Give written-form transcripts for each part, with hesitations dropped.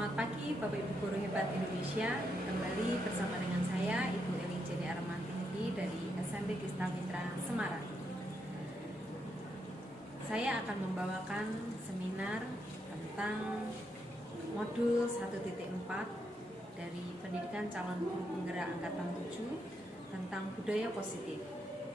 Selamat pagi Bapak Ibu Guru Hebat Indonesia. Kembali bersama dengan saya Ibu Eli Jenny Armanti dari SMP Kista Mitra Semarang. Saya akan membawakan seminar tentang modul 1.4 dari Pendidikan Calon Guru Penggerak Angkatan 7 tentang budaya positif,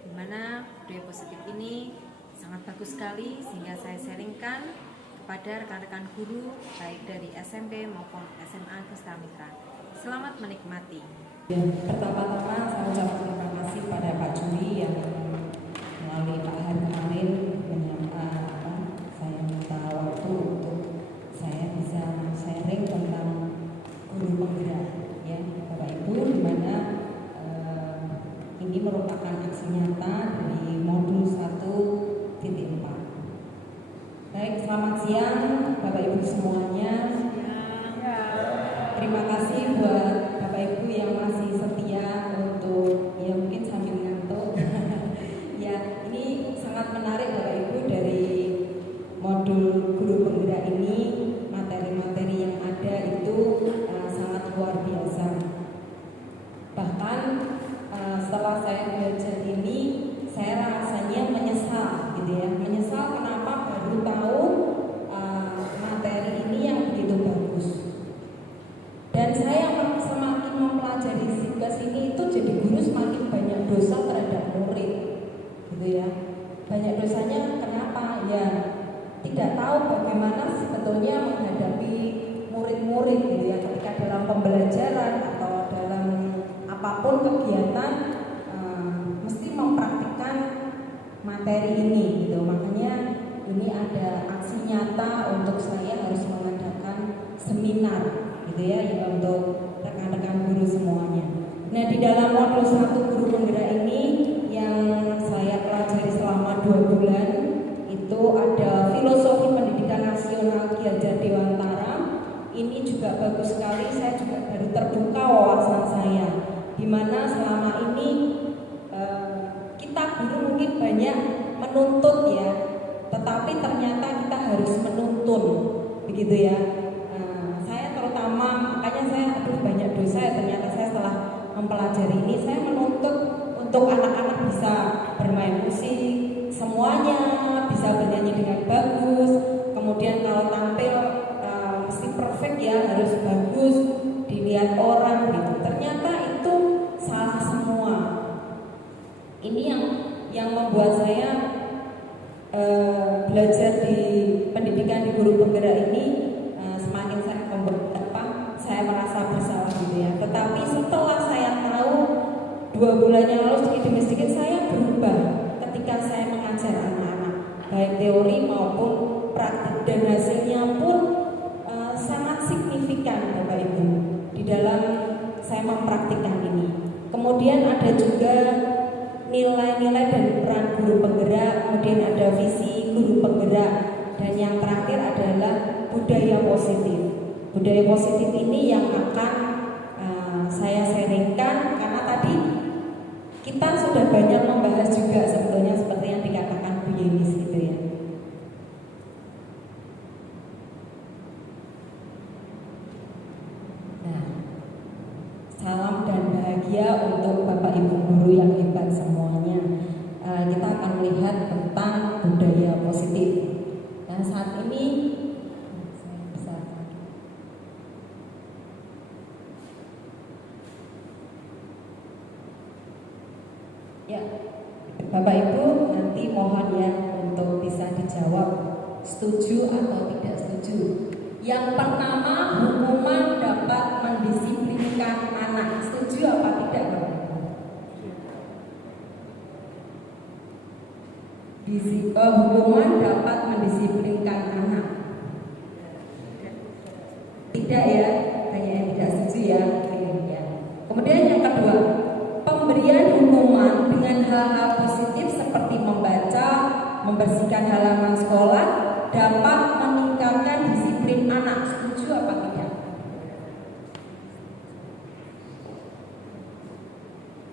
di mana budaya positif ini sangat bagus sekali sehingga saya sharingkan kepada rekan-rekan guru baik dari SMP maupun SMA Kista Mitra. Selamat menikmati. Pertama-tama saya ucapkan terima kasih pada Pak Juri yang melalui Pak Hari kemarin saya minta waktu untuk saya bisa sharing tentang guru penggerak, ya Bapak Ibu, di mana ini merupakan aksi nyata dari modul 1.4. Baik, selamat siang Bapak Ibu semuanya. Terima kasih buat Bapak Ibu yang masih setia untuk mungkin sambil ngantuk. Ya, ini sangat menarik Bapak Ibu, dari modul guru penggerak ini materi-materi yang ada itu sangat luar biasa. Bahkan setelah saya belajar ini, saya rasanya menyesal gitu ya. Menyesal kenapa baru tahu materi ini yang begitu bagus. Dan saya semakin mempelajari tugas ini itu jadi guru semakin banyak dosa terhadap murid, gitu ya. Banyak dosanya kenapa? Ya tidak tahu bagaimana sebetulnya menghadapi murid-murid, gitu ya, ketika dalam pembelajaran atau dalam apapun kegiatan mesti mempraktikkan materi ini, gitu. Makanya ini ada aksi nyata untuk saya harus mengadakan seminar, gitu ya, untuk rekan-rekan guru semuanya. Nah, di dalam modul 1 guru penggerak ini yang saya pelajari selama 2 bulan itu ada filosofi pendidikan nasional Ki Hajar Dewantara. Ini juga bagus sekali, saya juga baru terbuka wawasan saya, di mana selama ini kita guru mungkin banyak menuntut ya, tetapi ternyata kita harus menuntun, begitu ya. Saya terutama, makanya saya banyak dosa ya, ternyata saya setelah mempelajari ini, saya menuntut untuk anak-anak bisa bermain musik semuanya, bisa bernyanyi dengan bagus, kemudian kalau tampil mesti perfect ya, harus bagus dilihat orang gitu. Ternyata itu salah semua. Ini yang membuat saya belajar di pendidikan di guru penggerak ini semakin saya merasa bersalah gitu ya. Tetapi setelah saya tahu 2 bulan yang lalu sedikit-sedikit saya berubah ketika saya mengajar anak-anak, baik teori maupun praktik, dan hasilnya pun sangat signifikan Bapak Ibu di dalam saya mempraktikkan ini. Kemudian ada juga nilai-nilai dan peran guru penggerak, kemudian ada visi guru penggerak, dan yang terakhir adalah budaya positif. Budaya positif ini yang akan saya sharingkan, karena tadi kita sudah banyak membahas juga sebetulnya seperti yang dikatakan Bu Yenis gitu ya. Nah, salam dan bahagia untuk Bapak Ibu guru yang hebat semuanya. Kita akan melihat tentang budaya positif. Nah, saat ini ya, Bapak Ibu nanti mohon ya untuk bisa dijawab setuju atau tidak setuju. Yang pertama, hukuman dapat mendisiplinkan anak. Setuju apa tidak Bapak Ibu? Hukuman dapat mendisiplinkan anak. Tidak ya, hanya yang tidak setuju ya. Kemudian yang kedua, pemberian hukuman dengan hal-hal positif seperti membaca, membersihkan halaman sekolah dapat meningkatkan disiplin anak. Setuju apa tidak?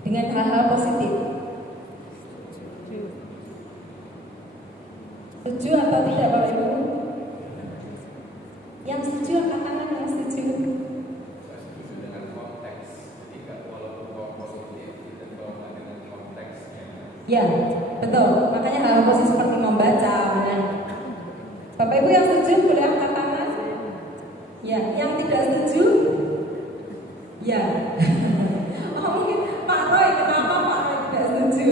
Dengan hal-hal positif. Setuju atau tidak Bapak Ibu? Yang setuju angkat tangan, yang setuju. setuju? Saya setuju dengan konteks. Jadi walaupun kalau positif, kita bawa dengan konteksnya. Ya, betul. Makanya hal positif seperti membaca. Nah, Bapak Ibu yang setuju boleh angkat tangan. Ya, yang tidak setuju? Ya. Oh, mungkin Pak Roy, kenapa Pak Roy tidak setuju?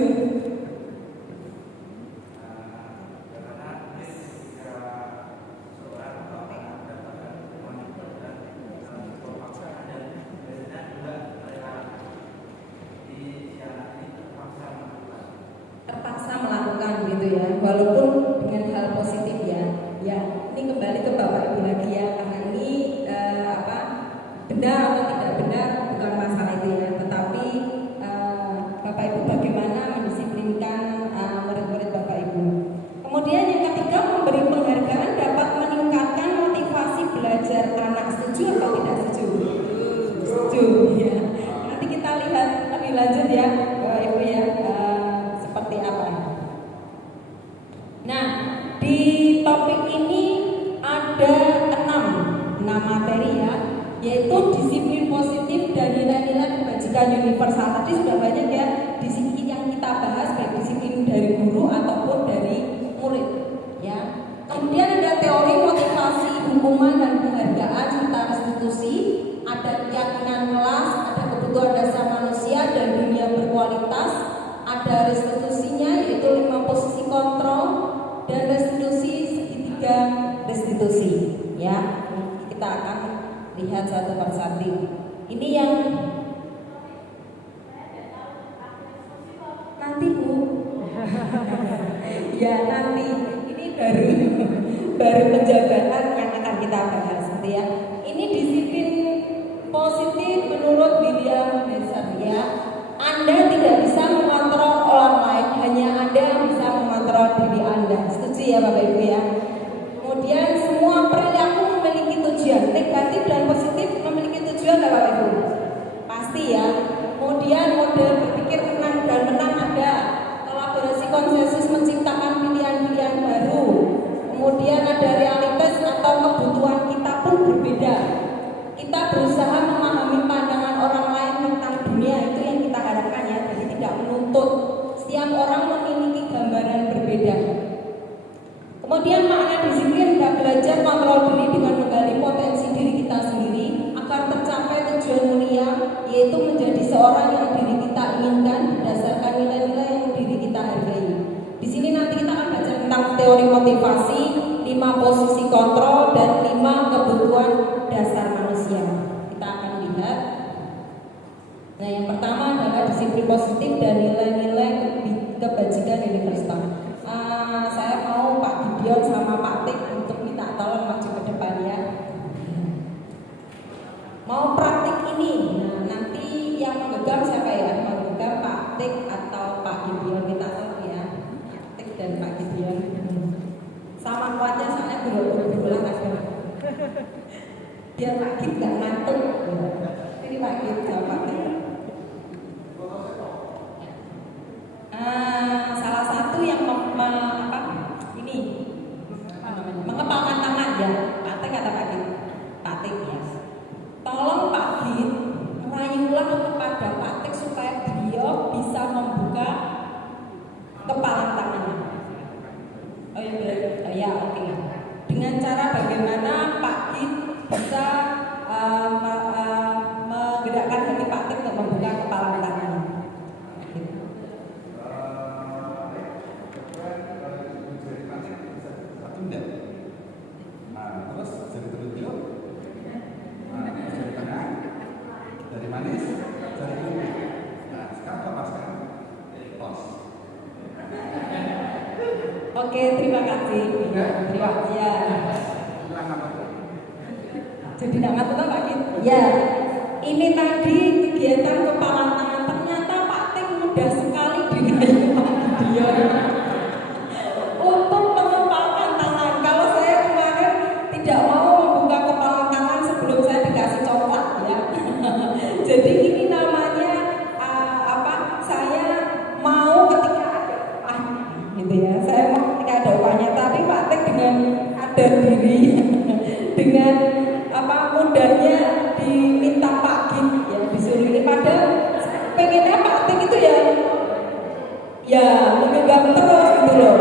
Terpaksa melakukan gitu ya, walaupun dengan hal positif ya. Ya, ini kembali ke Bapak Ibu lagi ya, karena ini benar atau tidak benar bukan masalah itu ya, tetapi Bapak Ibu bagaimana mendisiplinkan murid-murid Bapak Ibu. Kemudian yang ketiga, memberi penghargaan dapat meningkatkan motivasi belajar anak. Setuju atau tidak setuju? Setuju ya. Nanti kita lihat lebih lanjut ya Bapak Ibu ya, seperti apa. Nah, di topik ini ada 6 materi ya, yaitu disiplin positif dan nilai-nilai kebajikan universal. Tadi sudah banyak ya disiplin yang kita bahas, baik disiplin dari guru ataupun dari murid ya. Kemudian ada teori motivasi, hukuman dan penghargaan serta restitusi, ada keyakinan kelas, ada kebutuhan dasar manusia dan dunia berkualitas, ada restitusinya yaitu 5 posisi kontrol dan restitusi segitiga restitusi ya. Kita akan lihat satu persatu. Ini yang nanti Bu. Ya nanti. Ini baru penjabaran yang akan kita bahas gitu ya. Ini disiplin positif menurut William Besser ya. Anda tidak bisa mengontrol orang lain, hanya Anda yang bisa mengontrol diri Anda. Setuju ya Bapak Ibu ya. Kemudian semua perilaku memiliki tujuan, negatif dan positif memiliki tujuan nggak Bapak Ibu? Pasti ya. Kemudian model berpikir tenang dan menang ada, kolaborasi konsensus menciptakan pilihan-pilihan baru. Kemudian ada realitas atau kebutuhan kita pun berbeda. Kita berusaha memahami pandangan orang lain tentang dunia, itu yang kita harapkan ya. Jadi tidak menuntut. Setiap orang memiliki gambaran berbeda. Kemudian makna disiplin adalah belajar kontrol diri dengan menggali potensi diri kita sendiri agar tercapai tujuan mulia, yaitu menjadi seorang yang diri kita inginkan berdasarkan nilai-nilai yang diri kita hargai. Di sini nanti kita akan belajar tentang teori motivasi, 5 posisi kontrol dan 5 kebutuhan dasar manusia. Kita akan lihat. Nah, yang pertama adalah disiplin positif dan nilai-nilai kebajikan universal. Saya mau Pak Gideon sama Pak Tik untuk minta tolong maju ke depan ya. Mau praktik ini. Nah, nanti yang menggenggam siapa ya? Menggenggam Pak Tik atau Pak Gideon, minta tolong ya. Pak Tik dan Pak Gideon. Sama kuatnya soalnya berulang aja. Biar Pak Gid gak ngantuk. Ini Pak Gid sama Pak Tik. Salah satu yang mengepalkan tangan ya, Pak Tik kata Pak Gid. Pak Tik ya. Tolong Pak Gid rayulah kepada Pak Tik supaya beliau bisa membuka kepalan tangannya. Oh ya, oke. Dengan cara bagaimana Pak Gid bisa menggerakkan hati Pak Tik untuk membuka kepalan tangannya. Terus jari telunjuk, jari tengah, jari manis, jari kelingking. Nah, sekarang lepaskan, pos. Oke, terima kasih. Terima kasih. Ya. Jadi tidak ngantuk Pak Gid? Ya. Ini tadi kegiatan kepalan tangan. Ternyata Pak Tik mudah sekali dengan Pak Gideon untuk mengepalkan tangan. Kalau saya kemarin tidak mau membuka kepalan tangan sebelum saya dikasih coklat ya. Jadi ini namanya saya mau ketika ada gitu ya. Saya mau ketika ada upahnya. Tapi Pak Tik dengan sadar diri, dengan mudanya diminta Pak Gim ya, disuruh ini, padahal pengennya Pak Tik itu ya memegang terus gitu loh.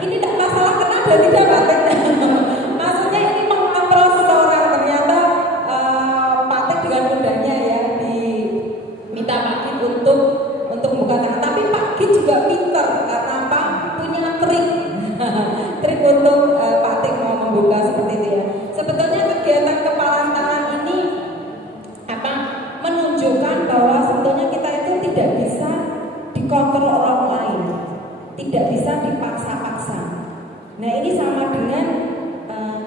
Ini tidak masalah kenal dan tidak Pak Tik. Maksudnya ini mengontrol seseorang. Ternyata Pak Tik dengan mudahnya ya diminta Pak Gim untuk membuka tangan. Tapi Pak Gim juga pintar karena apa? Punya trik untuk Pak Tik mau membuka seperti itu ya. Sebetulnya kegiatan kepalan tangan ini menunjukkan bahwa sebetulnya kita itu tidak bisa dikontrol orang lain, tidak bisa dipaksa-paksa. Nah ini sama dengan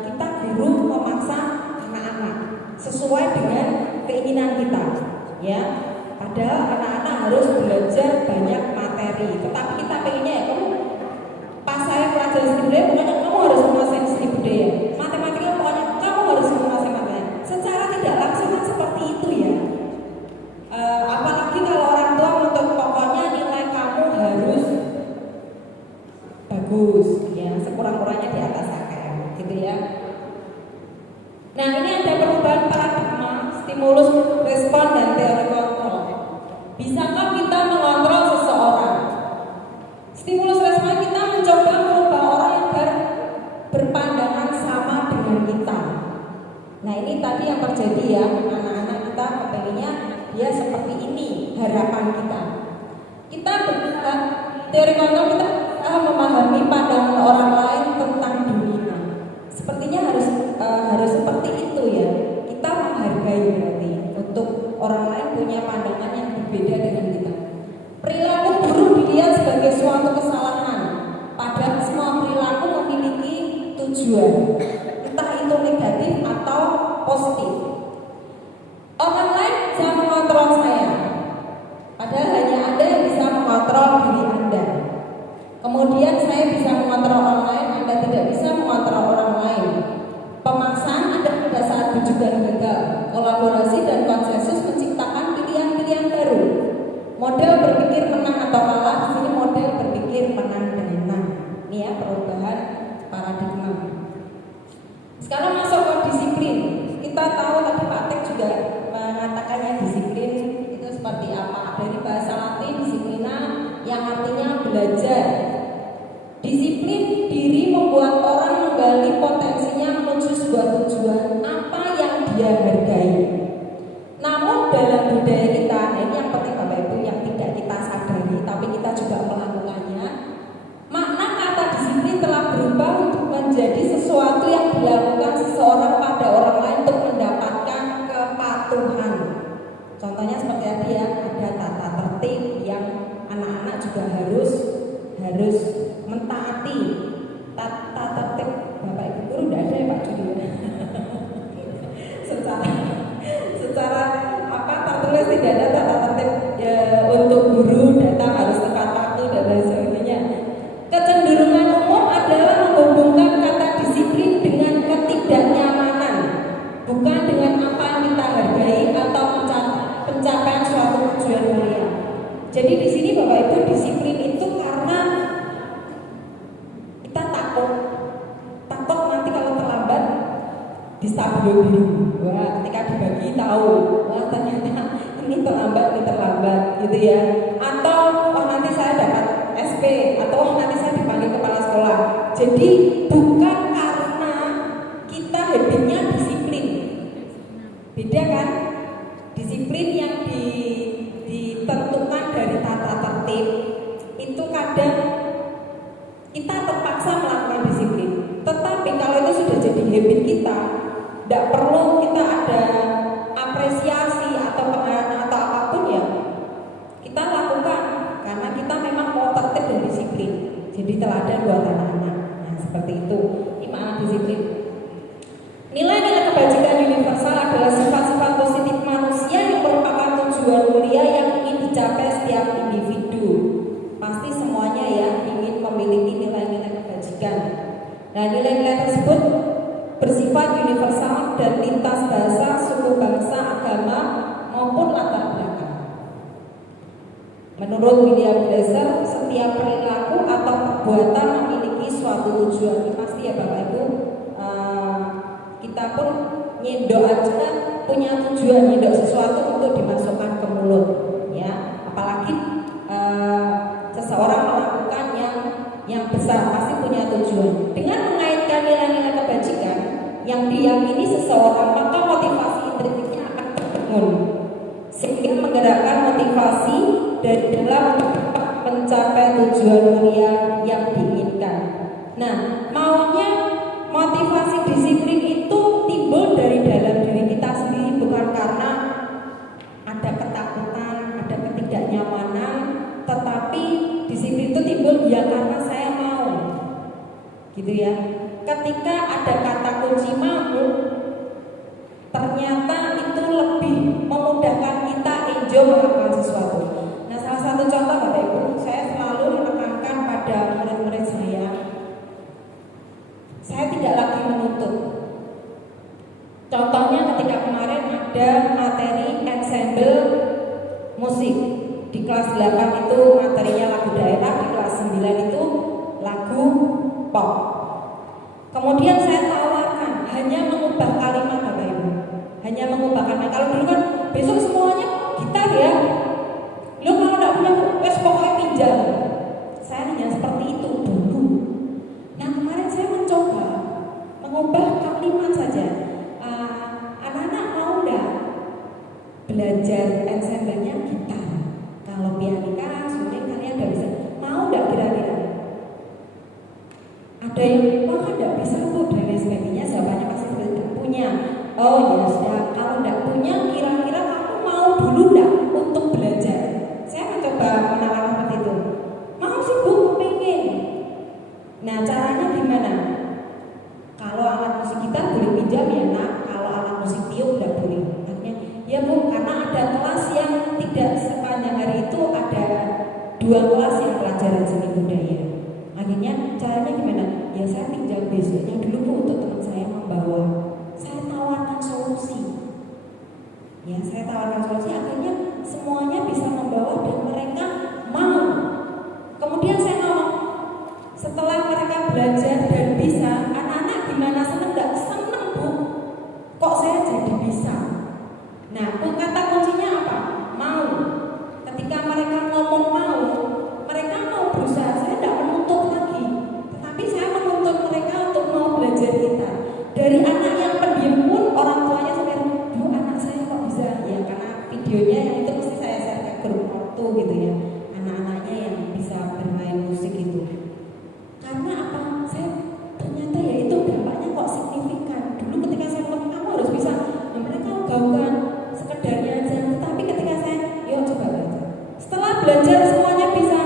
kita guru memaksa anak-anak sesuai dengan keinginan kita, ya. Padahal anak-anak harus belajar banyak materi, tetapi kita pengennya ya kamu pas saya pelajaran seni budaya pokoknya kamu harus menguasai seni budaya, matematika pokoknya kamu harus menguasai matematika. Secara tidak langsung kan seperti itu ya. Apalagi kalau orang tua untuk pokoknya nilai kamu harus bagus, ya sekurang-kurangnya di atas AKM, gitu ya. Nah ini ada perubahan paradigma, stimulus, respon, dan teori kontrol. Bisakah kita mengontrol seseorang? Stimulus respon kita mencoba merubah orang yang berpandangan sama dengan kita. Nah ini tadi yang terjadi ya, anak-anak kita kepengennya dia seperti ini, harapan kita. Kita teori kontrol kita memahami pandangan orang lain tentang dunia. Sepertinya harus seperti itu ya. Kita menghargai berarti untuk orang lain punya pandangan yang berbeda dengan kita. Perilaku buruk dilihat sebagai suatu kesalahan, padahal semua perilaku memiliki tujuan, entah itu negatif atau positif. Orang lain bisa mengontrol saya, padahal hanya Anda yang bisa mengontrol diri Anda. Kemudian saya bisa mengontrol orang lain, Anda tidak bisa mengontrol orang lain. Pemaksaan ada pada saat bujukan gagal. Kolaborasi dan konsensus menciptakan pilihan-pilihan baru. Model berpikir menang atau kalah, di sini model berpikir menang dan menang. Ini ya perubahan paradigma. Sekarang masuk ke disiplin. Kita tahu tadi Pak Tek juga mengatakannya disiplin itu seperti apa. Dari bahasa Latin disiplina yang artinya belajar. Disiplin diri membuat orang menggali potensinya menuju sebuah tujuan apa yang dia hargai. Namun dalam budaya kita, ini yang penting Bapak Ibu yang tidak kita sadari tapi kita juga melakukannya. Makna kata disiplin telah berubah untuk menjadi sesuatu yang dilakukan seseorang pada orang lain untuk mendapatkan kepatuhan. Contohnya seperti tadi ya, ada tata tertib yang anak-anak juga harus mentaati. Tata tertib Bapak Ibu guru tidak ada ya Pak Judi. secara tertulis tidak ada tata tertib ya, untuk guru datang harus tepat waktu dan lain sebagainya. Kecenderungan umum adalah menghubungkan kata disiplin dengan ketidaknyamanan, bukan dengan apa yang kita hargai atau pencapaian suatu tujuan mulia. Jadi di sini Bapak Ibu disiplin itu karena kita takut nanti kalau terlambat di stabilo biru. Wah, ketika dibagi tahu, wah ternyata ini terlambat gitu ya. Atau wah nanti saya dapat SP, atau wah nanti saya dipanggil kepala sekolah. Jadi bukan karena kita habitnya disiplin. Beda kan? Disiplin yang ditentukan dari tata tertib itu kadang kita terpaksa melakukan disiplin. Tetapi kalau itu sudah jadi habit kita, tidak perlu kita ada apresiasi atau penghargaan atau apapun ya, kita lakukan karena kita memang mau tertib dan disiplin. Jadi teladan buat anak-anak. Nah seperti itu. Ini makna disiplin. Nilai-nilai kebajikan universal adalah sifat-sifat positif manusia yang merupakan tujuan mulia yang ingin dicapai setiap individu. Pasti semuanya ya ingin memiliki nilai-nilai kebajikan. Nah nilai-nilai tersebut bersifat universal dan lintas bahasa, suku, bangsa, agama maupun latar belakang. Menurut William Glasser, setiap perilaku atau perbuatan memiliki suatu tujuan. Ini pasti ya Bapak Ibu. pun nyendok aja punya tujuan nyendok sesuatu untuk dimasukkan ke mulut, ya. Apalagi seseorang melakukan yang besar pasti punya tujuan. Dengan mengaitkan nilai-nilai kebajikan yang diyakini seseorang, maka motivasi intrinsiknya akan terbangun sehingga menggerakkan motivasi dari dalam mencapai tujuan mulia yang diinginkan. Nah, maunya motivasi disiplin itu timbul dari dalam diri kita sendiri, bukan karena ada ketakutan, ada ketidaknyamanan, tetapi disiplin itu timbul ya karena saya mau, gitu ya. Ketika ada kata kunci mau, ternyata itu lebih memudahkan kita enjoy melakukan sesuatu. Nah, salah satu contoh Bapak Ibu, saya selalu menekankan pada murid-murid saya tidak lagi menuntut. Contohnya ketika kemarin ada materi ensemble musik. Di kelas 8 itu materinya lagu daerah, di kelas 9 itu lagu pop. Kemudian saya tawarkan hanya mengubah kalimat Bapak Ibu. Hanya mengubah kalimat. Kalau dulu kan besok semuanya gitar ya. Lo kalau tidak punya wes pokoknya pinjam. Saya hanya seperti itu dulu. Nah, kemarin saya mencoba mengubah kalimat saja. Anak-anak mau enggak belajar ensemble-nya gitar? Kalau pianika, suling kalian udah bisa. Mau enggak kira-kira? Ada yang mau enggak bisa Bu, dan lain sebagainya. Jawabannya pasti tidak punya. Oh ya sudah, kalau enggak punya, kira-kira kamu mau dulu enggak untuk belajar? Saya mencoba menawarkan seperti itu. Mau sih Bu, pengen. Nah, caranya gimana? Kalau alat musik gitar boleh pinjam ya nak, kalau alat musik tiup tidak boleh. Artinya, ya Bu, karena ada kelas yang tidak sepanjang hari itu ada 2 kelas yang pelajaran seni budaya. Akhirnya caranya gimana? Ya saya pinjam besoknya dulu Bu untuk teman saya membawa. Saya tawarkan solusi. Ya saya tawarkan solusi, akhirnya semuanya bisa membawa dan mereka mau. Kemudian saya ngomong, setelah mereka belajar dan bisa, anak-anak gimana, seneng gak? Seneng Bu. Kok saya jadi bisa? Nah, kata kuncinya apa? Mau. Ketika mereka ngomong mau, mereka mau berusaha. Saya tidak menuntut lagi, tetapi saya menuntut mereka untuk mau belajar gitar. Dari anak yang pendiam pun orang tuanya sampai, Bu, anak saya kok bisa? Ya karena videonya yang itu mesti saya share ke grup waktu gitu ya. Anak-anaknya yang bisa bermain musik itu. Karena apa? Saya ternyata ya itu dampaknya kok signifikan. Dulu ketika saya ngomong kamu harus bisa, nah, mereka gaukan sekedarnya aja. Tetapi ketika saya, yuk coba belajar. Setelah belajar semuanya bisa.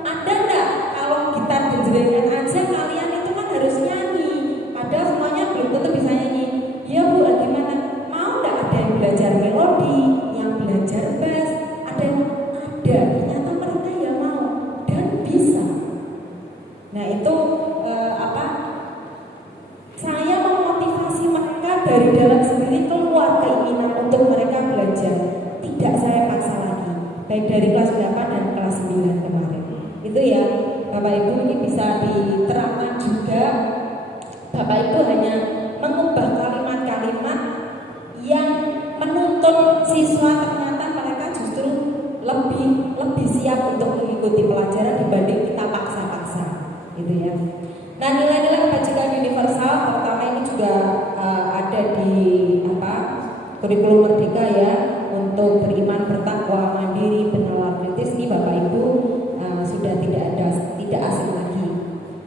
Ada enggak kalau gitar genjrengan aja kalian itu kan harus nyanyi. Padahal semuanya belum tentu bisa nyanyi. Ya Bu, gimana? Mau enggak ada yang belajar melodi, yang belajar bass, ada yang ada. Ternyata mereka ya mau dan bisa. Nah itu saya memotivasi mereka dari dalam sendiri, keluar keinginan untuk mereka belajar. Tidak saya paksa lagi, baik dari kelas 8 dan kelas 9 kemarin. Itu ya Bapak Ibu, ini bisa diterapkan juga. Bapak Ibu hanya mengubah kalimat-kalimat yang menuntut siswa, ternyata mereka justru lebih siap untuk mengikuti pelajaran dibanding kita paksa-paksa, gitu ya. Nah, nilai-nilai kebajikan universal pertama ini juga ada di kurikulum Merdeka ya, untuk beriman, bertakwa, mandiri, bernalar kritis. Ini Bapak Ibu sudah tidak asing lagi.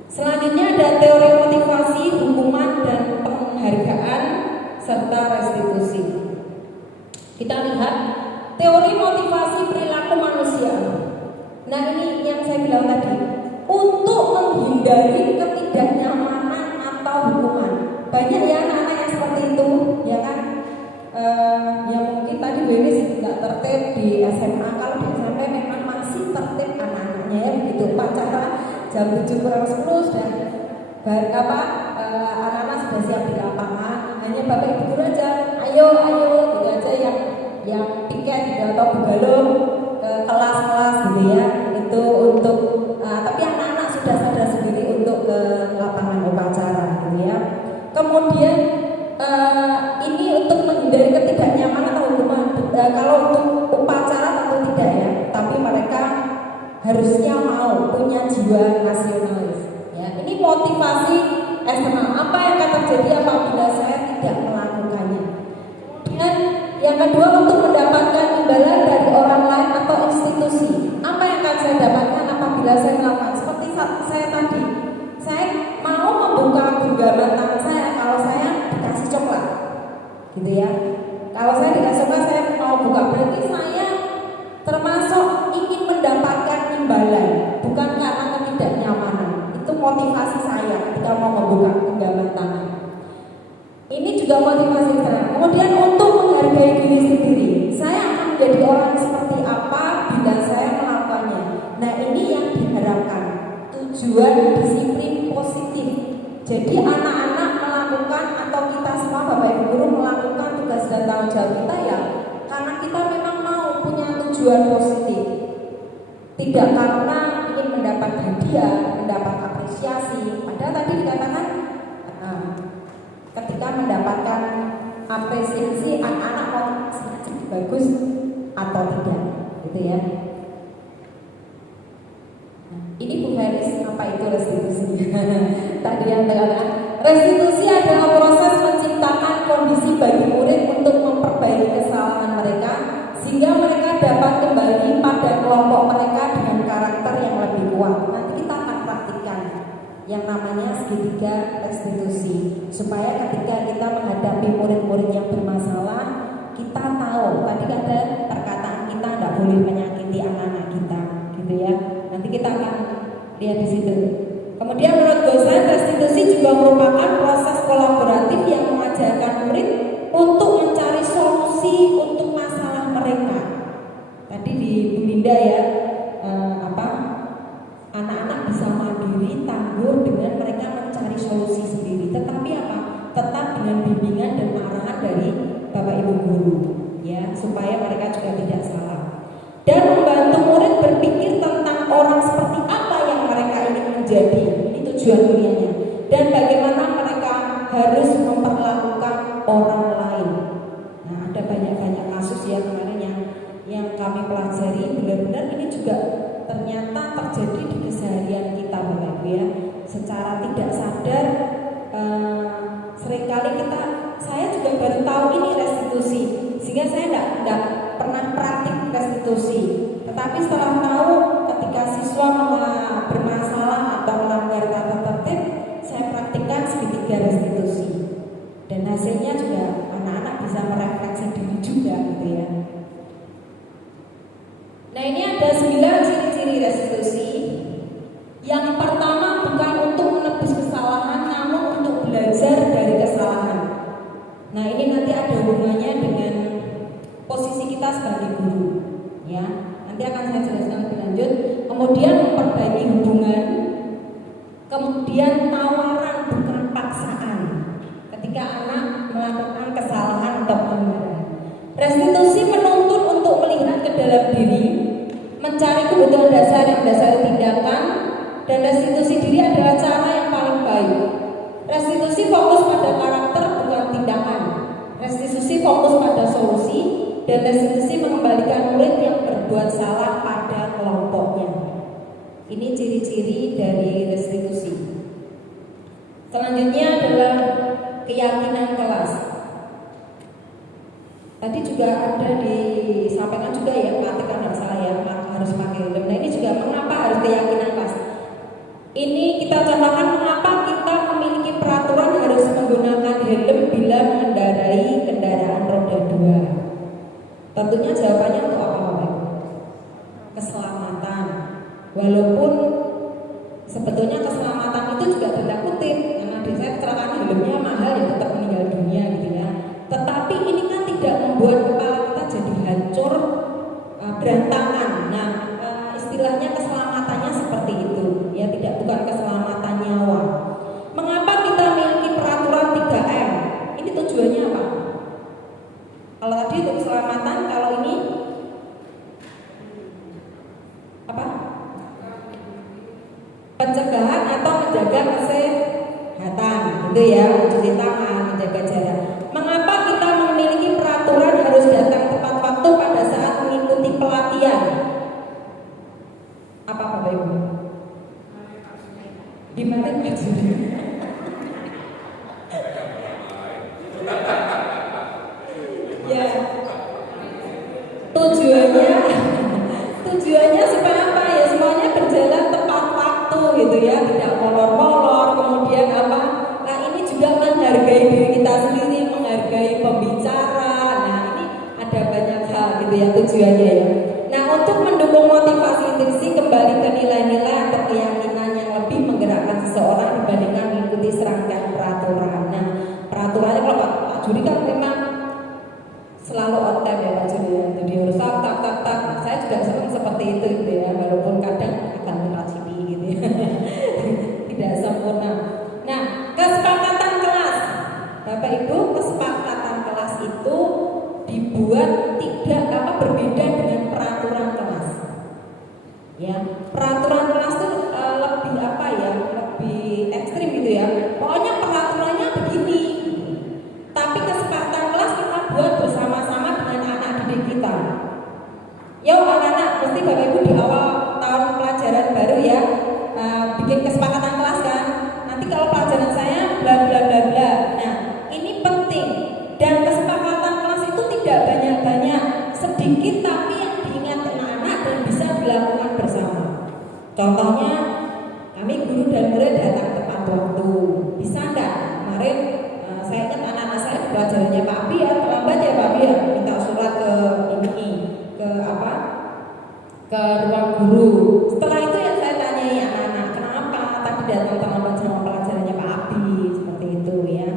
Selanjutnya ada teori motivasi, hukuman dan penghargaan serta restitusi. Kita lihat teori motivasi perilaku manusia. Nah, ini yang saya bilang tadi, untuk menghindari ketidaknyamanan atau hukuman. Banyak ya anak-anak yang seperti itu, ya kan? Ya mungkin tadi Wenis nggak tertib di SMA. Kalau di SMP memang masih tertib anak-anaknya ya, begitu. Upacara jam 7 kurang 10 dan anak-anak sudah siap di lapangan. Hanya Bapak Ibu guru aja, ayo gitu aja yang piket gitu, atau begalung ke kelas-kelas gitu ya. Itu untuk tapi anak-anak sudah sadar sendiri untuk ke lapangan upacara gitu ya. Kemudian harusnya mau punya jiwa nasionalis. Ya, ini motivasi eksternal. Apa yang akan terjadi apabila saya tidak melakukannya? Dan yang kedua, untuk mendapatkan imbalan dari orang lain atau institusi. Apa yang akan saya dapatkan apabila saya melakukan? Seperti saya tadi, saya mau membuka genggaman tangan saya kalau saya dikasih coklat, gitu ya. Kalau saya dikasih coklat, saya mau buka, berarti saya termasuk ingin mendapatkan imbalan, bukan karena ketidaknyamanan. Itu motivasi saya ketika mau membuka genggaman tangan. Ini juga motivasi saya. Kemudian untuk menghargai diri sendiri, saya akan menjadi orang seperti apa bila saya melakukannya. Nah, ini yang diharapkan, tujuan disiplin positif. Jadi anak-anak melakukan, atau kita semua Bapak Ibu guru melakukan tugas dan tanggung jawab kita ya karena kita memang mau punya tujuan positif. Tidak karena ingin mendapat hadiah, mendapat apresiasi. Padahal tadi dikatakan ketika mendapatkan apresiasi anak-anak mau jadi bagus atau tidak, gitu ya. Ini Bu Feris, apa itu restitusi? Tadi yang dikatakan restitusi adalah proses menciptakan kondisi bagi murid untuk memperbaiki kesalahan mereka sehingga mereka dapat kembali pada kelompok mereka dengan karakter yang lebih kuat. Nanti kita akan praktikkan yang namanya segitiga restitusi, supaya ketika kita menghadapi murid-murid yang bermasalah, kita tahu, tadi ada perkataan kita tidak boleh menyakiti anak-anak kita, gitu ya. Nanti kita akan lihat di situ. Kemudian menurut dosen, restitusi juga merupakan proses kolaboratif yang mengajarkan murid untuk mencari solusi untuk masalah mereka. Tadi di Bu Linda ya, anak-anak bisa mandiri, tangguh dengan mereka mencari solusi sendiri. Tetapi apa? Tetap dengan bimbingan dan arahan dari Bapak Ibu guru, ya, supaya mereka juga tidak salah. Dan membantu murid berpikir tentang orang seperti apa yang mereka ingin menjadi. Ini tujuan kuliahnya. Dan bagaimana mereka harus memperlakukan orang lain. Nah, ada banyak-banyak kasus ya kemarin yang kami pelajari, benar-benar ini juga ternyata terjadi di keseharian kita Bapak Ibu ya. Secara tidak sadar seringkali saya juga baru tahu ini restitusi, sehingga saya tidak pernah praktik restitusi. Tetapi setelah tahu ketika siswa bermasalah atau melanggar tata tertib, saya praktikkan segitiga restitusi. Dan hasilnya juga anak-anak bisa merefleksi diri juga, gitu ya. Nah, ini ada 9 ciri-ciri restitusi. Yang pertama, bukan untuk menebus kesalahan, namun untuk belajar dari kesalahan. Nah, ini nanti ada hubungannya dengan posisi kita sebagai guru, ya. Nanti akan saya jelaskan lebih lanjut. Kemudian memperbaiki hubungan. Kemudian tawaran bukan paksaan ketika anak melakukan kesalahan atau pelanggaran. Restitusi menuntut untuk melihat ke dalam diri, mencari kebutuhan dasar yang mendasari tindakan, dan restitusi diri adalah cara yang paling baik. Restitusi fokus pada karakter bukan tindakan. Restitusi fokus pada solusi, dan restitusi mengembalikan murid yang berbuat salah pada kelompoknya. Ini ciri-ciri dari restitusi. Selanjutnya adalah keyakinan kelas. Tadi juga ada disampaikan juga ya, praktik anak saya harus pakai helm. Nah, ini juga mengapa harus keyakinan kelas. Ini kita contohkan mengapa kita memiliki peraturan harus menggunakan helm bila mengendarai kendaraan roda 2. Tentunya jawabannya untuk apa? Keselamatan. Walaupun sebetulnya keselamatan itu juga tanda kutip, karena di saya kecelakaan helmnya mahal ya tetap meninggal dunia gitu ya. Tetapi ini kan tidak membuat kepala kita jadi hancur, berantakan. Nah, istilahnya keselamatannya seperti itu, ya, bukan keselamatan nyawa. Mengapa kita memiliki peraturan 3M? Ini tujuannya apa? Kalau tadi untuk keselamatan, kalau ini apa? Pencegahan atau menjaga kesehatan, gitu ya, mencuci tangan, menjaga jarak. Mengapa kita memiliki peraturan harus datang tepat waktu pada saat mengikuti pelatihan? Apa Gimana maksudnya? Ya, tujuannya supaya apa ya, semuanya berjalan tepat waktu gitu ya, tidak molor-molor, kemudian apa, nah ini juga menghargai diri kita sendiri, menghargai pembicara. Nah ini ada banyak hal gitu ya tujuannya ya. Nah untuk mendukung motivasi intrinsik kembali ke nilai-nilai atau keyakinan yang lebih menggerakkan seseorang dibandingkan mengikuti serangkaian peraturan. Nah peraturannya kalau Pak Juri kan memang selalu on time ya Pak Juri ya, jadi harus tak. Nah, saya juga senang seperti itu gitu ya, walaupun kadang akan meracuni gitu ya tidak sempurna. Nah kesepakatan kelas Bapak Ibu, kesepakatan kelas itu dibuat tidak berbeda dengan peraturan kelas ya. Peraturan kelas itu lebih lebih ekstrim gitu ya, pokoknya peraturannya begini. Tapi kesepakatan kelas kita buat bersama-sama dengan anak didik kita. Yo anak-anak, mesti Bapak Ibu di awal tahun pelajaran baru ya bikin kesepakatan kelas kan. Nanti kalau pelajaran saya bla bla bla bla. Nah ini penting, dan kesepakatan kelas itu tidak banyak-banyak, sedikit tapi yang diingat anak-anak dan bisa dilakukan bersama. Contohnya kami guru dan murid datang tepat waktu. Bisa enggak? Kemarin saya ingat anak-anak saya pelajarannya Pak Abi ya, terlambat ya Pak Abi ya, minta surat ke ruang guru. Setelah itu yang saya tanyai anak-anak, kenapa tadi datang terlambat sama pelajarannya Pak Abi, seperti itu ya.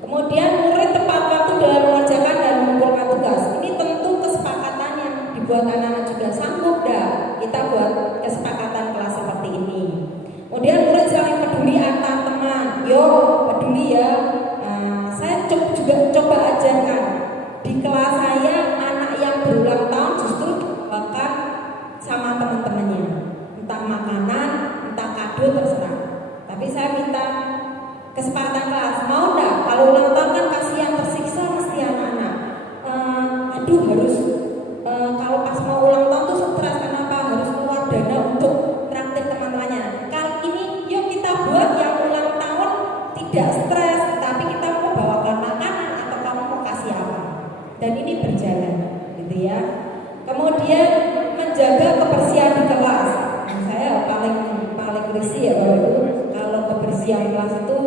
Kemudian murid tepat waktu dalam mengerjakan dan mengumpulkan tugas. Ini tentu kesepakatan yang dibuat anak-anak juga, sanggup dah kita buat kesepakatan kelas seperti ini. Kemudian murid saling peduli antar teman, yo peduli ya. Saya juga coba ajarkan di kelas saya, anak yang berulang tahun justru dibawakan sama teman-temannya, entah makanan, entah kado, terserah. Tapi saya minta kesepakatan kelas, mau enggak kalau ulang tahun kan kasihan, tersiksa mesti anak-anak. Harus kalau pas mau ulang tahun tuh stres, kenapa harus keluar dana untuk traktir teman-temannya. Kali ini yuk kita buat yang ulang tahun tidak stres, tapi kita mau bawakan makanan atau kamu mau kasih apa, dan ini berjalan gitu ya. Kemudian menjaga kebersihan di kelas. Nah, saya paling risih ya Bapak Ibu, kalau kebersihan kelas itu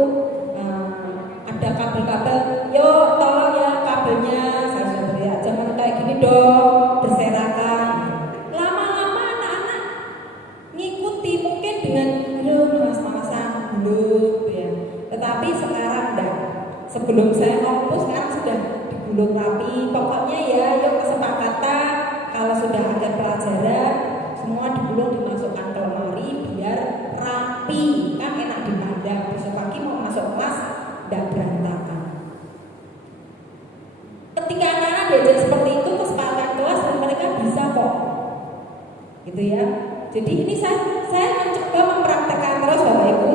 ada kabel-kabel, yo tolong ya kabelnya, saya sudah beri jangan kayak gini dong, berserakan. Lama-lama anak-anak ngikuti mungkin dengan mas-masan dulu ya. Tetapi sekarang enggak. Sebelum saya ngomong sekarang sudah digulung rapi. Pokoknya ya, yuk kesepakatan kalau sudah ada pelajaran semua digulung, dimasukkan ke lemari biar rapi, kan enak dipandang. Besok pagi mau masuk kelas tidak berantakan. Ketika anak-anak diajar seperti itu, kesepakatan kelas, dan mereka bisa kok gitu ya. Jadi ini saya mencoba mempraktekkan terus Bapak Ibu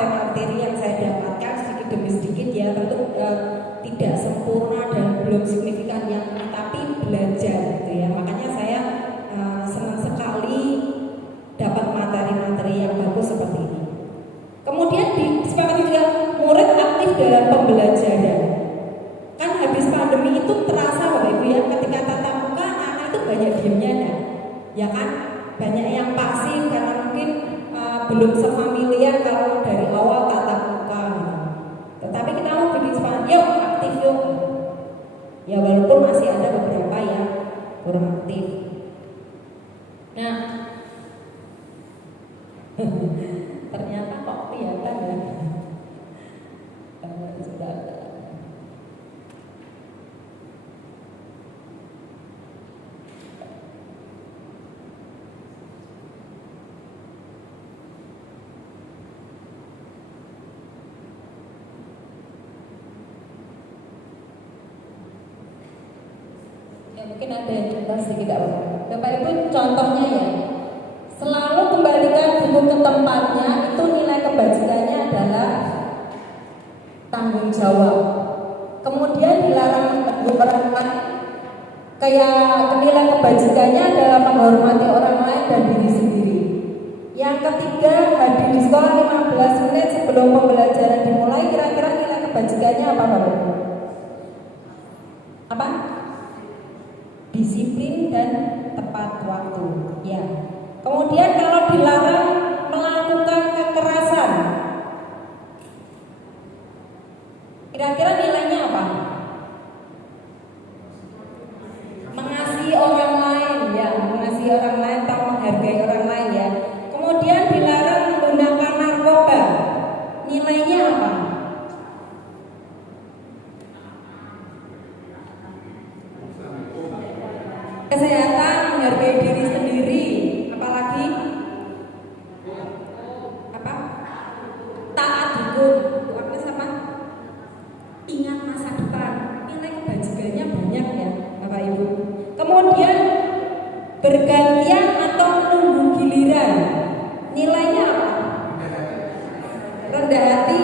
materi yang saya dapatkan sedikit demi sedikit ya. Tentu tidak sempurna dan belum signifikan yang ini, tapi belajar gitu ya. Makanya saya senang sekali dapat materi-materi yang bagus seperti ini. Kemudian disepakati juga murid aktif dalam pembelajaran. Kan habis pandemi itu terasa Bapak Ibu ya, ketika tatap muka anak-anak itu banyak diamnya nah. Ya kan, banyak yang pasif karena mungkin belum sefamiliar kalau dari awal tatap muka gitu. Tetapi kita mau bikin semangat, yuk aktif yuk. Ya walaupun masih ada beberapa yang kurang aktif. Nah, ternyata kok kelihatan ya. Mungkin ada yang cerita sedikit Bapak Ibu, contohnya ya, selalu kembalikan buku ke tempatnya, itu nilai kebajikannya adalah tanggung jawab. Kemudian dilarang menegur orang lain, kayak nilai kebajikannya adalah menghormati orang lain dan diri sendiri. Yang ketiga, hadir di sekolah 15 menit sebelum pembelajaran dimulai, kira-kira nilai kebajikannya apa Bapak? Apa? Disiplin dan tepat waktu. Ya. Kemudian kalau dilarang melakukan kekerasan, kira-kira nilainya apa? Mengasihi orang lain, ya, mengasihi orang lain atau menghargai orang lain, ya. Kemudian dilarang menggunakan narkoba, nilainya apa? Kesehatan, menghargai diri sendiri, apalagi apa? Taat hukum, apa sama? Ingat masa depan, nilai kebajikannya banyak ya, Bapak Ibu. Kemudian bergantian atau menunggu giliran, nilainya apa? Rendah hati,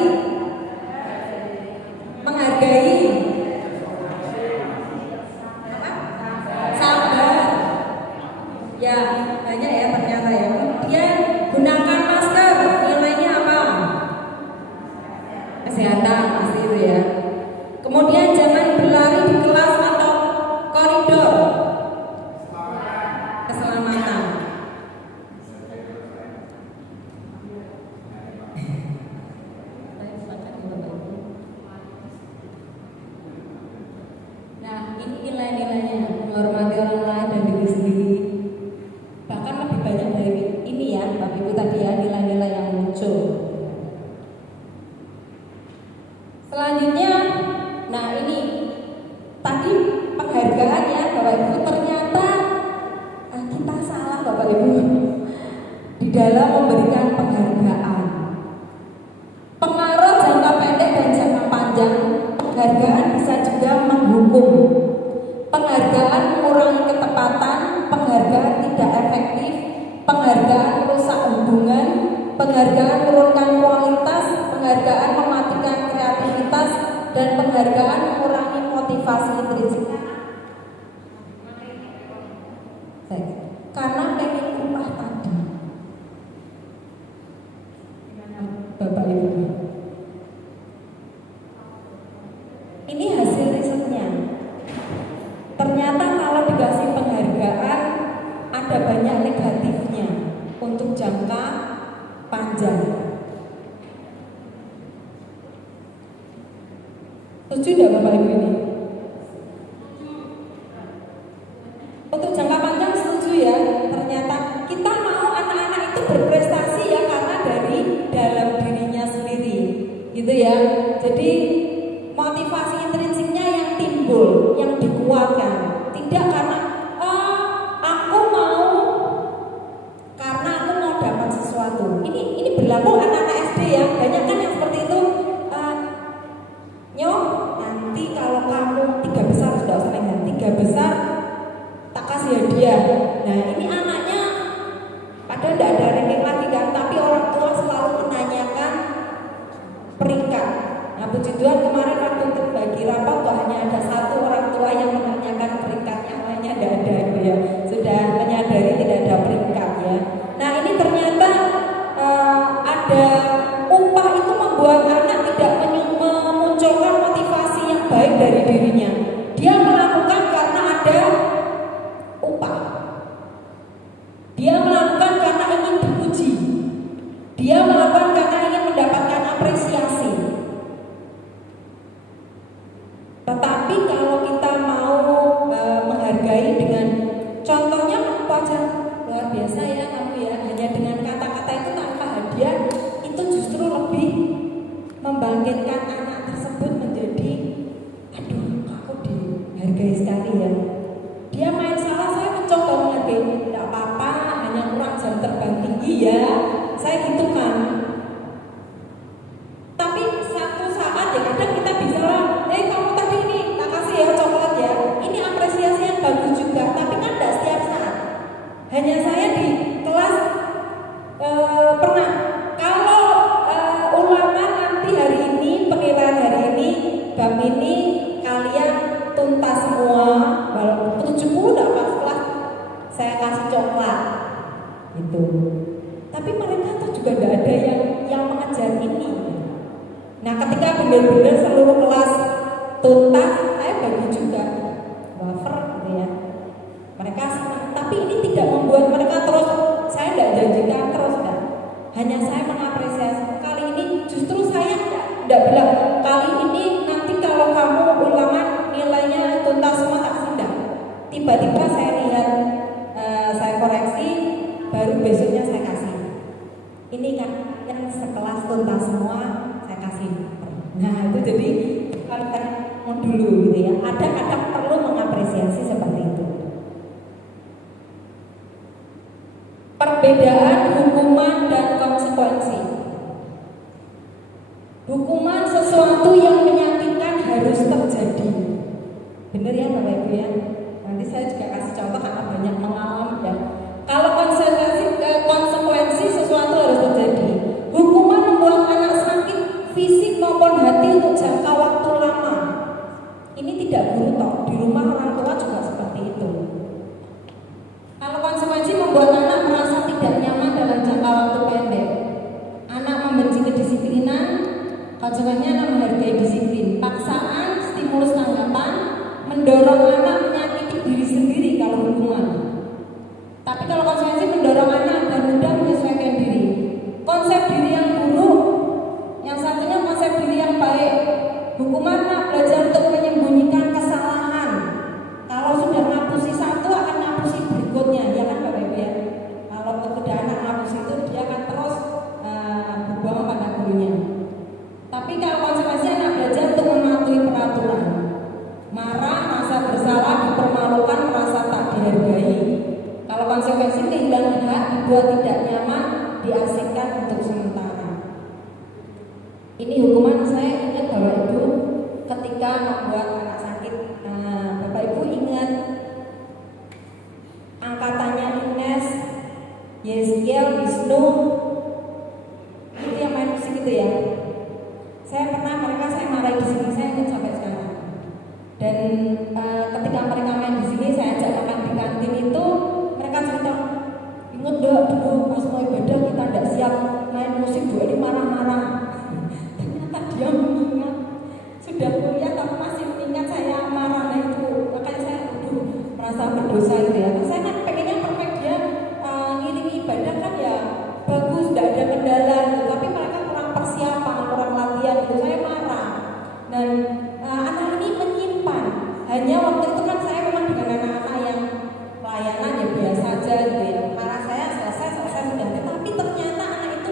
menghargai, apa? Sabar. Ya, banyak ya ternyata ya. Kemudian gunakan masker, nilainya apa? Kesehatan pasti itu ya. Kemudian jangan berlari di kelas atau koridor. Keselamatan. Nah, ini nilai-nilainya, menghormati orang lain dan diri sendiri. Bahkan lebih banyak dari ini ya, Bapak Ibu tadi ya, nilai-nilai yang muncul. Selanjutnya, nah ini tadi penghargaan ya Bapak Ibu, ternyata kita salah Bapak Ibu di dalam memberikan penghargaan. Pengaruh jangka pendek dan jangka panjang, penghargaan bisa juga menghukum. Penghargaan mengurangi ketepatan, penghargaan tidak efektif, penghargaan merusak hubungan, penghargaan menurunkan kualitas, penghargaan mematikan kreativitas, dan penghargaan mengurangi motivasi intrinsik. Karena pengen upah tadi, Bapak Ibu. Ini hasil risetnya. Ternyata kalau dikasih penghargaan ada banyak negatifnya untuk jangka panjang. Setuju tidak Bapak Ibu ini? Untuk jangka panjang setuju ya. Ternyata kita mau anak-anak itu berprestasi ya karena dari dalam dirinya sendiri, gitu ya. Jadi motivasi intrinsiknya yang timbul, yang dikuatkan, tidak karena aku mau karena aku mau dapat sesuatu. Ini berlaku anak-anak SD ya, banyak kan yang seperti itu. Nyok, nanti kalau kamu 3 besar sudah usah pegang, 3 besar tak kasih hadiah. Nah ini anaknya padahal tidak ada ranking lagi kan, tapi orang tua selalu menanyakan peringkat. Nah puji Tuhan kemarin waktu terbagi rapat tuh hanya ada 1 orang tua yang menanyakan peringkat, yang lainnya tidak ada ya. Sudah menyadari tidak ada peringkat ya. Nah ini ternyata ada upah itu membuat anak tidak memunculkan motivasi yang baik dari dirinya. Dia melakukan karena ada upah. Dia melakukan karena ingin dipuji. Dia melakukan karena ingin mendapatkan apresiasi. Tetapi kalau kita mau menghargai dengan contohnya wajah luar biasa ya kamu ya, hanya dengan kata-kata itu tanpa hadiah itu justru lebih membangkitkan anak tersebut menjadi aduh aku dihargai sekali ya. Dia main salah saya mencoba menghargai, tidak apa-apa hanya kurang jam terbang tinggi ya, saya gitu kan. Tapi satu saat ya kadang kita bisa kamu tadi ini tak kasih ya coklat ya, ini apresiasi yang bagus juga, tapi kan tidak setiap saat. Hanya saya di kelas pernah kalau ulangan nanti hari ini, penilaian hari ini Nah, ketika benar-benar seluruh kelas tuntas, saya bagi juga wafer gitu ya. Mereka senang, tapi ini tidak membuat mereka terus, saya tidak janjikan terus, enggak. Hanya saya mengapresiasi. Kali ini justru saya tidak bilang, kali ini nanti kalau kamu ulangan nilainya tuntas semua tak sendak. Tiba-tiba saya lihat, saya koreksi, baru besoknya saya kasih. Ini kan yang sekelas tuntas semua saya kasih. Nah itu jadi kalau dulu gitu ya. Ada kadang perlu mengapresiasi seperti itu. Perbedaan hukuman dan konsekuensi. Hukuman sesuatu yang menyakitkan harus terjadi. Benar ya Bapak Ibu ya. Nanti saya juga kasih contoh karena banyak mengalami ya. Kalau konsekuensi sesuatu harus terjadi. Hukuman membuat anak sakit fisik maupun hati untuk jangka waktu lama. Ini tidak guru toh. Di rumah orang tua juga seperti itu. Kalau konsekuensi membuat anak merasa tidak nyaman dalam jangka waktu pendek. Anak membenci kedisiplinan, konsekuensinya anak menghargai disiplin. Paksaan, stimulus tanggapan, mendorong anak menyakiti diri sendiri kalau hukuman. Tapi kalau konsekuensi mendorong anak dan mudah menyesuaikan diri. Konsep diri yang buruk, yang satunya konsep diri yang baik. Hukuman anak belajar untuk menyembunyikan kesalahan. Kalau sudah ngapusi satu akan ngapusi berikutnya, ya kan Bapak Ibu ya. Kalau sudah anak ngapusi itu dia akan terus berbuang pada gurunya. Tapi kalau konsekuensi anak belajar untuk mematuhi peraturan. Marah, merasa bersalah, dipermalukan, merasa tak dihargai. Kalau konsekuensi kehilangan hak, dibuat tidak nyaman, diasingkan untuk sementara. Ini hukuman saya ingat Bapak Ibu ketika membuat anak sakit. Bapak Ibu ingat angkatannya Ines, Yeskiel, Wisnu, itu yang main musik itu ya. Saya pernah saya marahi di sini, saya ingat sampai sekarang. Dan ketika mereka main di sini, saya ajak makan di kantin itu, mereka cerita, ingat dulu pas mau ibadah kita tidak siap main musik, Bu ini marah-marah. Ternyata dia mengingat, sudah kuliah tapi masih mengingat saya marah. Nah itu makanya saya merasa berdosa gitu ya. Saya kan pengennya perfect, dia ngiringi ibadah kan ya bagus, tidak ada kendala gitu. Tapi mereka kurang persiapan, kurang latihan gitu, saya marah. Dan anak ini menyimpan. Hanya waktu itu kan saya memang dengan anak-anak yang pelayanan ya biasa aja gitu ya. Marah saya selesai sudah. Tetapi ternyata anak itu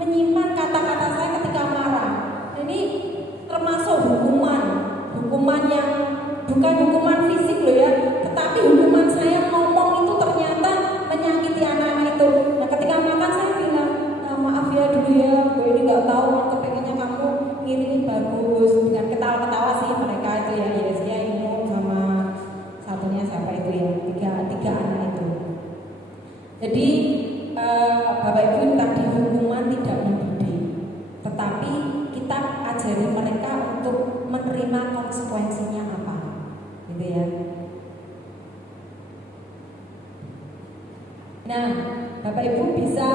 menyimpan kata-kata saya ketika marah. Ini termasuk hukuman yang bukan hukuman fisik loh ya, tetapi hukuman saya ngomong itu ternyata menyakiti anak-anak itu. Nah ketika makan saya bilang, maaf ya dulu ya, gue ini nggak tahu, kepengennya kamu ngiringi bagus, dengan ketawa-ketawa sih mereka itu ya, ya ini sama satunya siapa itu ya, tiga anak itu. Jadi Bapak Ibu tadi hukuman tidak mendidik, tetapi kita ajari mereka untuk menerima konsekuensinya apa, gitu ya. Nah, Bapak Ibu bisa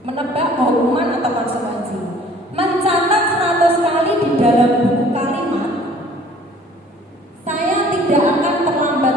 menebak hukuman atau konsekuensi. Mencatat 100 kali di dalam buku kalimat, saya tidak akan terlambat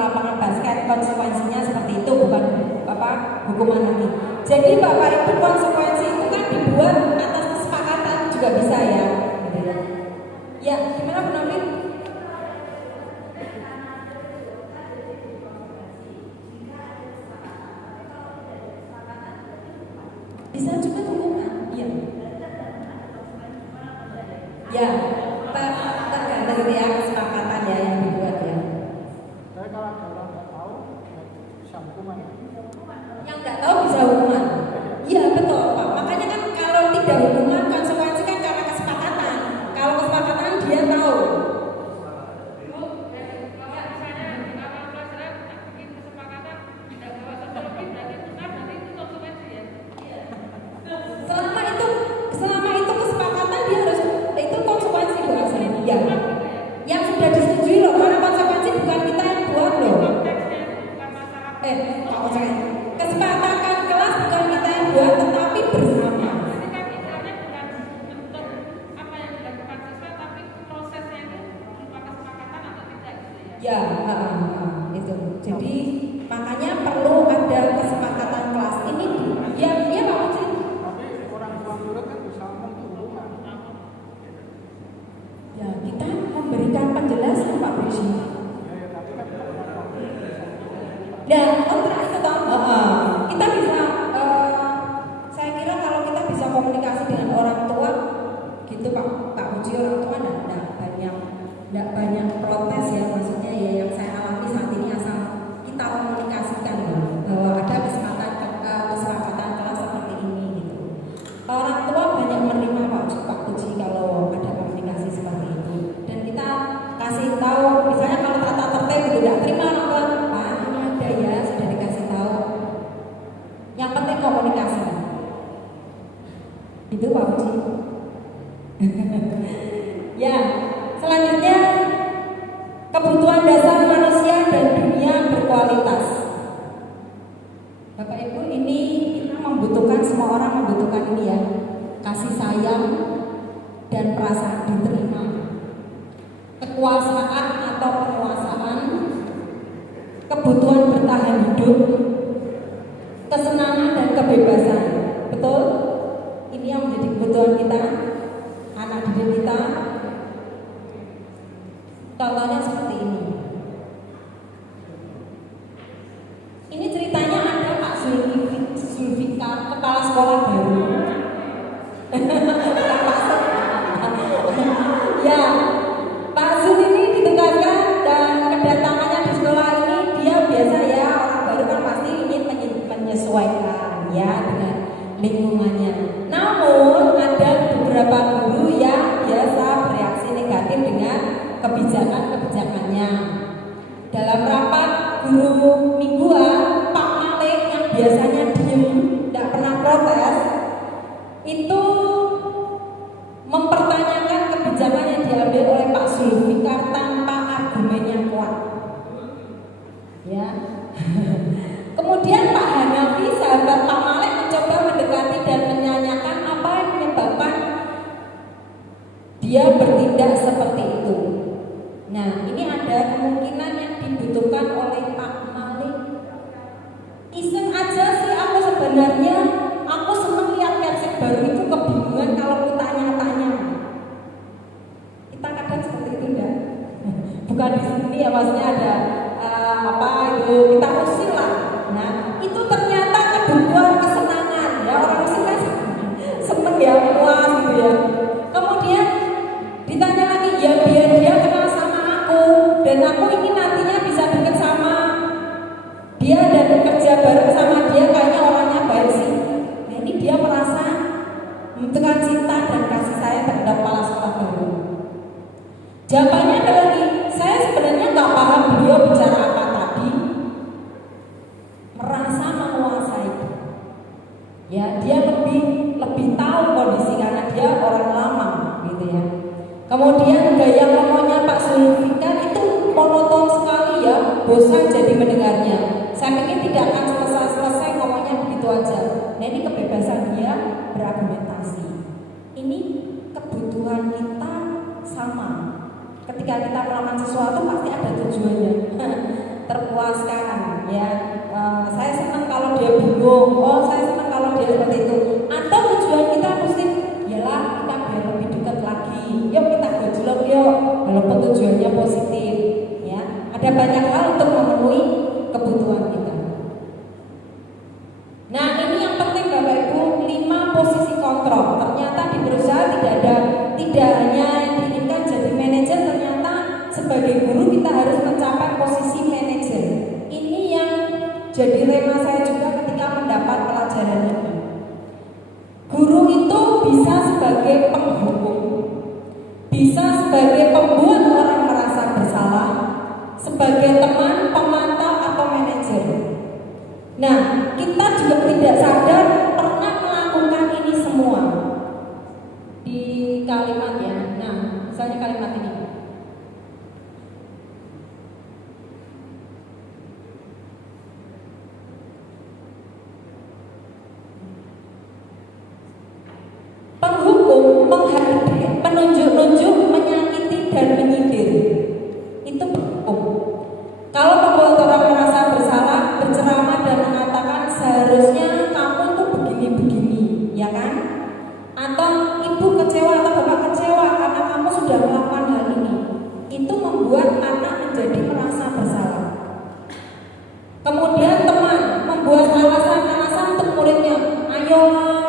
lapangan basket, konsekuensinya seperti itu, bukan hukuman lagi. Jadi Bapak Ibu, konsekuensi itu kan dibuat atas kesepakatan juga bisa ya. Ya, gimana Bu Novi? Bisa juga hukuman, iya. Ya, tergantung gitu ya kesepakatan ya yang dibuat ya. Tapi kalau ada orang nggak tahu, bisa hukuman. Yang nggak tahu bisa hukuman. Iya betul Pak. Makanya kan kalau tidak hukuman konsekuensi kan karena kesepakatan. Kalau kesepakatan dia tahu. Selama itu kesepakatan dia harus itu konsekuensi bukan saya. Ya. Yang sudah disetujui loh, karena konsekuensi bukan kita yang buat loh. Kesepakatan kelas bukan kita yang buat, tetapi bersama. Ya, itu. Jadi makanya perlu ada kesepakatan kelas ini. Ya Pak Uci. Tapi orang tua murid kan bisa ngomong itu hukuman. Ya kita memberikan penjelasan Pak Besi. Ya, tapi kan Dan kontrak itu toh, kita bisa. Saya kira kalau kita bisa komunikasi dengan orang tua, gitu Pak Uci, orang tua tidak banyak protes ya, maksudnya ya yang saya alami saat ini asal kita komunikasikan bahwa ada kesepakatan kelas seperti ini gitu. Orang tua banyak menerima Pak Uci kalau ada komunikasi seperti itu, dan kita kasih tahu, misalnya kalau tata tertib itu tidak terima orang tua, Pak ini ada ya sudah dikasih tahu. Yang penting komunikasi. Itu Pak Uci. Ya, selanjutnya kebutuhan dasar manusia dan dunia berkualitas. Bapak Ibu, ini kita membutuhkan, semua orang membutuhkan ini ya, kasih sayang dan perasaan diterima, kekuasaan atau penguasaan, kebutuhan bertahan hidup, kesenangan dan kebebasan. Betul? Ini yang menjadi kebutuhan kita, anak didik kita. Contohnya seperti ini. Ini ceritanya ada Pak Zulfikar, kepala sekolah baru. Ya, Pak Zul ini ditugaskan dan kedatangannya di sekolah ini dia biasa ya, orang baru kan pasti ingin menyesuaikan ya dengan lingkungannya. Namun ada beberapa guru yang biasa bereaksi negatif dengan kebijakannya. Dalam rapat guru mingguan, Pak Malik yang biasanya diem, tidak pernah protes, itu mempertanyakan kebijakan yang diambil oleh Pak Zulfikar tanpa argumen yang kuat. Ya. Kemudian Pak Hanafi, sahabat Pak Malik, mencoba mendekati dan menanyakan apa yang menyebabkan dia bertindak seperti itu. Nah, ini ada kemungkinan yang dibutuhkan oleh Pak Malik. Iseng aja sih aku sebenarnya, aku seneng lihat Persib baru itu kebingungan kalau aku tanya-tanya. Kita kadang seperti itu enggak? Bukan di sini ya, maksudnya ada kita usil lah. Nah, itu ternyata kebutuhan kesenangan ya, orang usil kan seneng ya, puas gitu ya. Kemudian ditanya lagi, ya biar dia kenal sama aku dan aku ingin nantinya bisa dekat sama dia dan bekerja bareng sama dia, kayaknya orangnya baik sih. Nah, ini dia merasa membutuhkan cinta dan kasih sayang terhadap kepala sekolah baru. Jawabannya ada lagi, saya sebenarnya nggak paham beliau bicara apa tadi, merasa menguasai. Ya, dia lebih tahu kondisi karena dia orang lama gitu ya. Kemudian gaya ngomongnya Pak Zulfikar itu monoton sekali ya, bosan jadi mendengarnya. Saya pikir tidak akan selesai ngomongnya begitu aja. Nah, ini kebebasan dia berargumentasi. Ini kebutuhan kita sama. Ketika kita melakukan sesuatu pasti ada tujuannya. terpuaskan ya. Saya senang kalau dia bingung, oh saya senang kalau dia seperti itu. Atau tujuan kita mesti yalah kita biar lebih dekat lagi, yuk kita gojlok yuk, walaupun tujuannya positif ya. Ada banyak hal untuk memenuhi kebutuhan kita. Nah ini yang penting Bapak Ibu, 5 posisi kontrol. Ternyata di perusahaan tidak hanya yang diinginkan jadi manajer, ternyata sebagai guru kita harus mencapai posisi manajer. Ini yang jadi rema saya juga ketika mendapat pelajaran ini. Guru itu bisa sebagai penghukum, bisa sebagai pembuat orang merasa bersalah, sebagai teman, pemantau atau manajer. Nah, kita juga tidak sadar pernah melakukan ini semua di kalimat ya. Nah, misalnya kalimat ini. Penghukum menghardik, menunjuk-nunjuk, menyakiti dan menyindir. Itu penghukum. Kalau membuat orang merasa bersalah, berceramah dan mengatakan seharusnya kamu tuh begini-begini, ya kan? Atau ibu kecewa atau bapak kecewa karena kamu sudah melakukan hal ini. Itu membuat anak menjadi merasa bersalah. Kemudian teman membuat alasan-alasan untuk muridnya. Ayolah,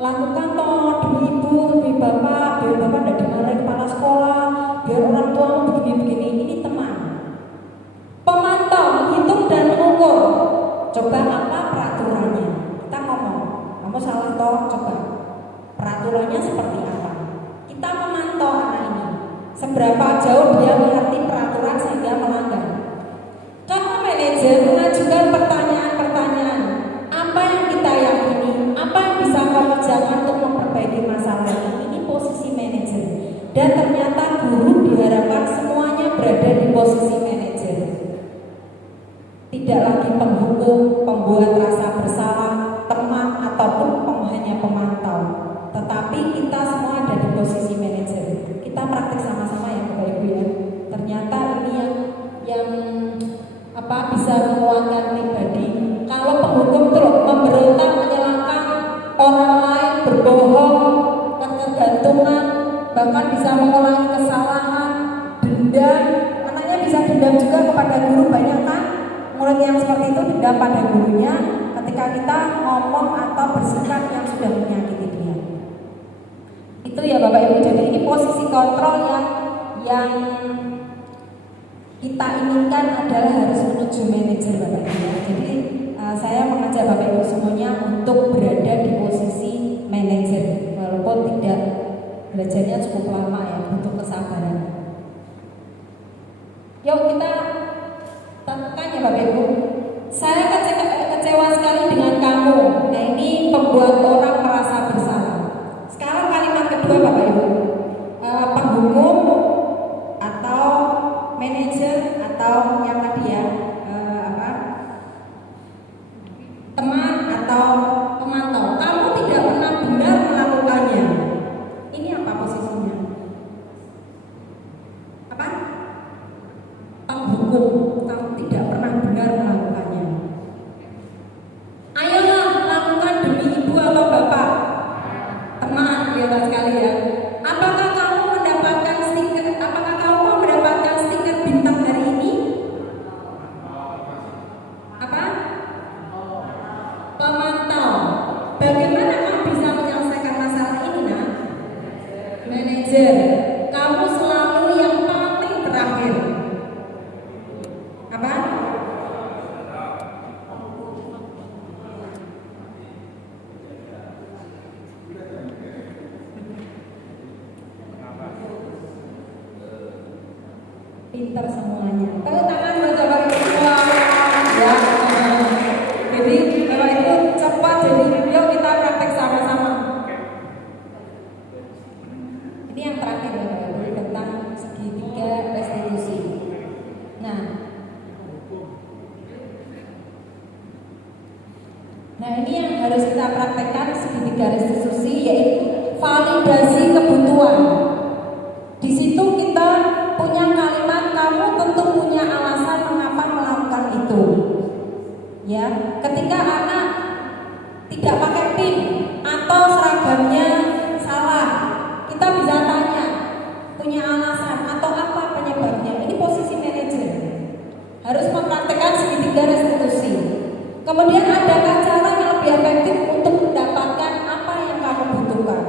lakukan toh demi ibu, demi bapak, biar bapak tidak dimarahin kepala sekolah, biar orang tua begini-begini. Ini teman. Pemantau, menghitung dan mengukur. Coba apa peraturannya? Kita ngomong, kamu salah toh, coba peraturannya seperti apa? Kita memantau anak ini, seberapa jauh dia mengerti peraturan sehingga melanggar. Kamu manajer mengajukan pertanyaan-pertanyaan. Apa yang kita yakini? Apa yang bisa kamu kerjakan untuk memperbaiki masalah ini? Ini posisi manajer. Dan ternyata guru diharapkan semuanya berada di posisi manajer. Tidak lagi penghukum, pembuat rasa bersalah, teman ataupun hanya pemantau. Tetapi kita semua ada di posisi manajer. Kita praktik sama-sama ya Bapak Ibu ya. Ternyata ini yang bisa menguatkan pribadi. Kalau penghukum terus memberontak, menyalahkan orang lain, berbohong, ketergantungan, bahkan bisa mengulangi kesalahan, dendam, anaknya bisa dendam juga kepada guru. Banyak kan murid yang seperti itu dendam pada gurunya ketika kita ngomong atau bersikap yang sudah menyakiti dia. Itu ya Bapak Ibu. Jadi ini posisi kontrol yang kita inginkan adalah harus menuju manajer Bapak Ibu. Jadi saya mengajak Bapak Ibu semuanya untuk berada di posisi manajer, walaupun tidak belajarnya cukup lama ya, butuh kesabaran. Yuk kita tekan ya Bapak Ibu. Saya kecewa sekali dengan kamu. Nah ini membuat orang merasa bersalah. Sekarang kalimat kedua Bapak Ibu, penghukum atau manajer atau yang tadi ya teman atau pemantau. Kamu tidak pernah benar melakukannya. Ini apa posisinya? Apa? Penghukum. Kamu tidak pernah benar melakukannya. Ayolah lakukan demi ibu atau bapak. Teman, lihat sekali ya. Apakah kamu mendapatkan stiker? Apakah kamu mendapatkan stiker bintang hari ini? Apa? Pemantau. Bagaimana kamu bisa menyelesaikan masalah ini, nak? Manajer. Kamu selalu yang paling terakhir. Apa? Pintar semuanya. Tepuk tangan buat Bapak Ibu semua. Ya. Jadi Bapak Ibu cepat, jadi yuk kita praktek sama-sama. Ini yang terakhir Bapak Ibu tentang segitiga restitusi. Nah ini yang harus kita praktekkan segitiga restitusi, yaitu validasi kebutuhan. Di situ kita punya kalimat, kamu tentu punya alasan mengapa melakukan Ya, ketika anak tidak pakai PIN atau seragamnya salah, kita bisa tanya, punya alasan atau apa penyebabnya. Ini posisi manajer harus mempraktekkan segitiga restitusi. Kemudian adakah cara yang lebih efektif untuk mendapatkan apa yang kamu butuhkan?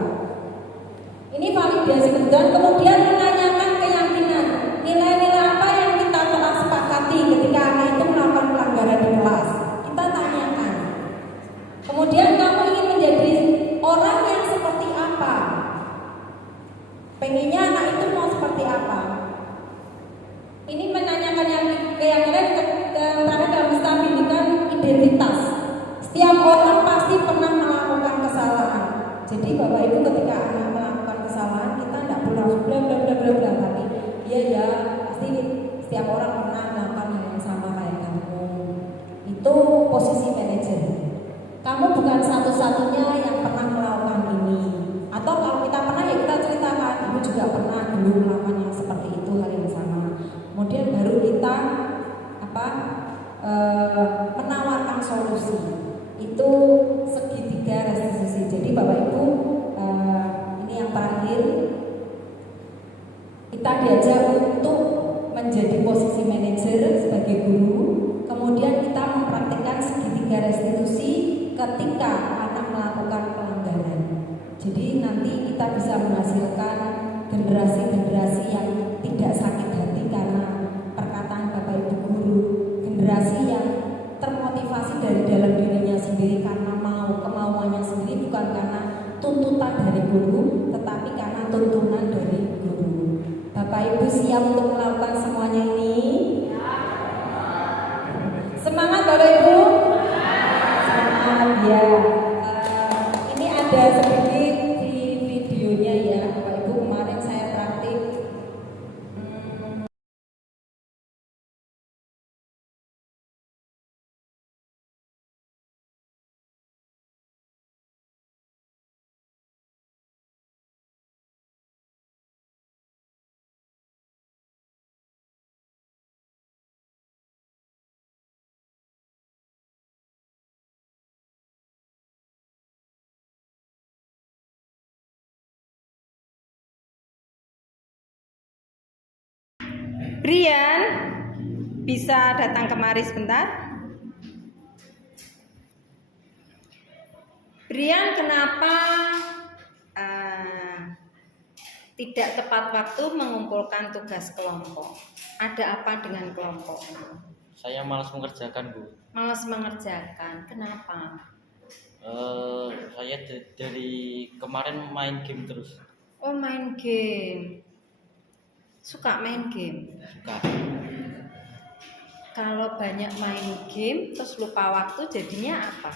Ini validasi kebutuhan. Kemudian menanyakan keyakinan, nilai-nilai apa yang kita telah sepakati ketika anak itu melakukan pelanggaran di kelas. Kita tanyakan. Kemudian kamu ingin menjadi orang yang seperti apa? Pengennya anak itu mau seperti apa? Ini menanyakan yang keyakinan terakhir dalam pendidikan identitas. Setiap orang pasti pernah melakukan kesalahan. Jadi Bapak Ibu ketika anak melakukan kesalahan, kita tidak perlu langsung bla bla bla bla bla, tapi iya ya pasti setiap orang pernah melakukan hal yang sama kayak kamu. Itu posisi manajer. Kamu bukan satu-satunya yang pernah melakukan ini. Atau kalau kita pernah ya kita ceritakan, kamu juga pernah dulu melakukan yang seperti itu, hal yang sama. Kemudian baru kita menawarkan solusi. Itu segitiga restitusi. Jadi Bapak Ibu, ini yang terakhir, kita diajak untuk menjadi posisi manajer sebagai guru. Kemudian kita mempraktikkan segitiga restitusi ketika anak melakukan pelanggaran. Jadi nanti kita bisa menghasilkan generasi-generasi yang tidak sakit hati karena perkataan Bapak Ibu guru, generasi yang termotivasi dari dalam dirinya sendiri karena kemauannya sendiri, bukan karena tuntutan dari guru, tetapi karena tuntunan dari guru. Bapak Ibu siap untuk melakukan semuanya ini? Semangat Bapak Ibu? Semangat ya. Ini ada sedikit di videonya ya Bapak Ibu, kemarin saya praktik. Brian, bisa datang kemari sebentar? Brian, kenapa tidak tepat waktu mengumpulkan tugas kelompok? Ada apa dengan kelompok? Saya malas mengerjakan, Bu. Malas mengerjakan, kenapa? Saya dari kemarin main game terus. Oh, main game. Suka main game? Suka. Kalau banyak main game terus lupa waktu jadinya apa?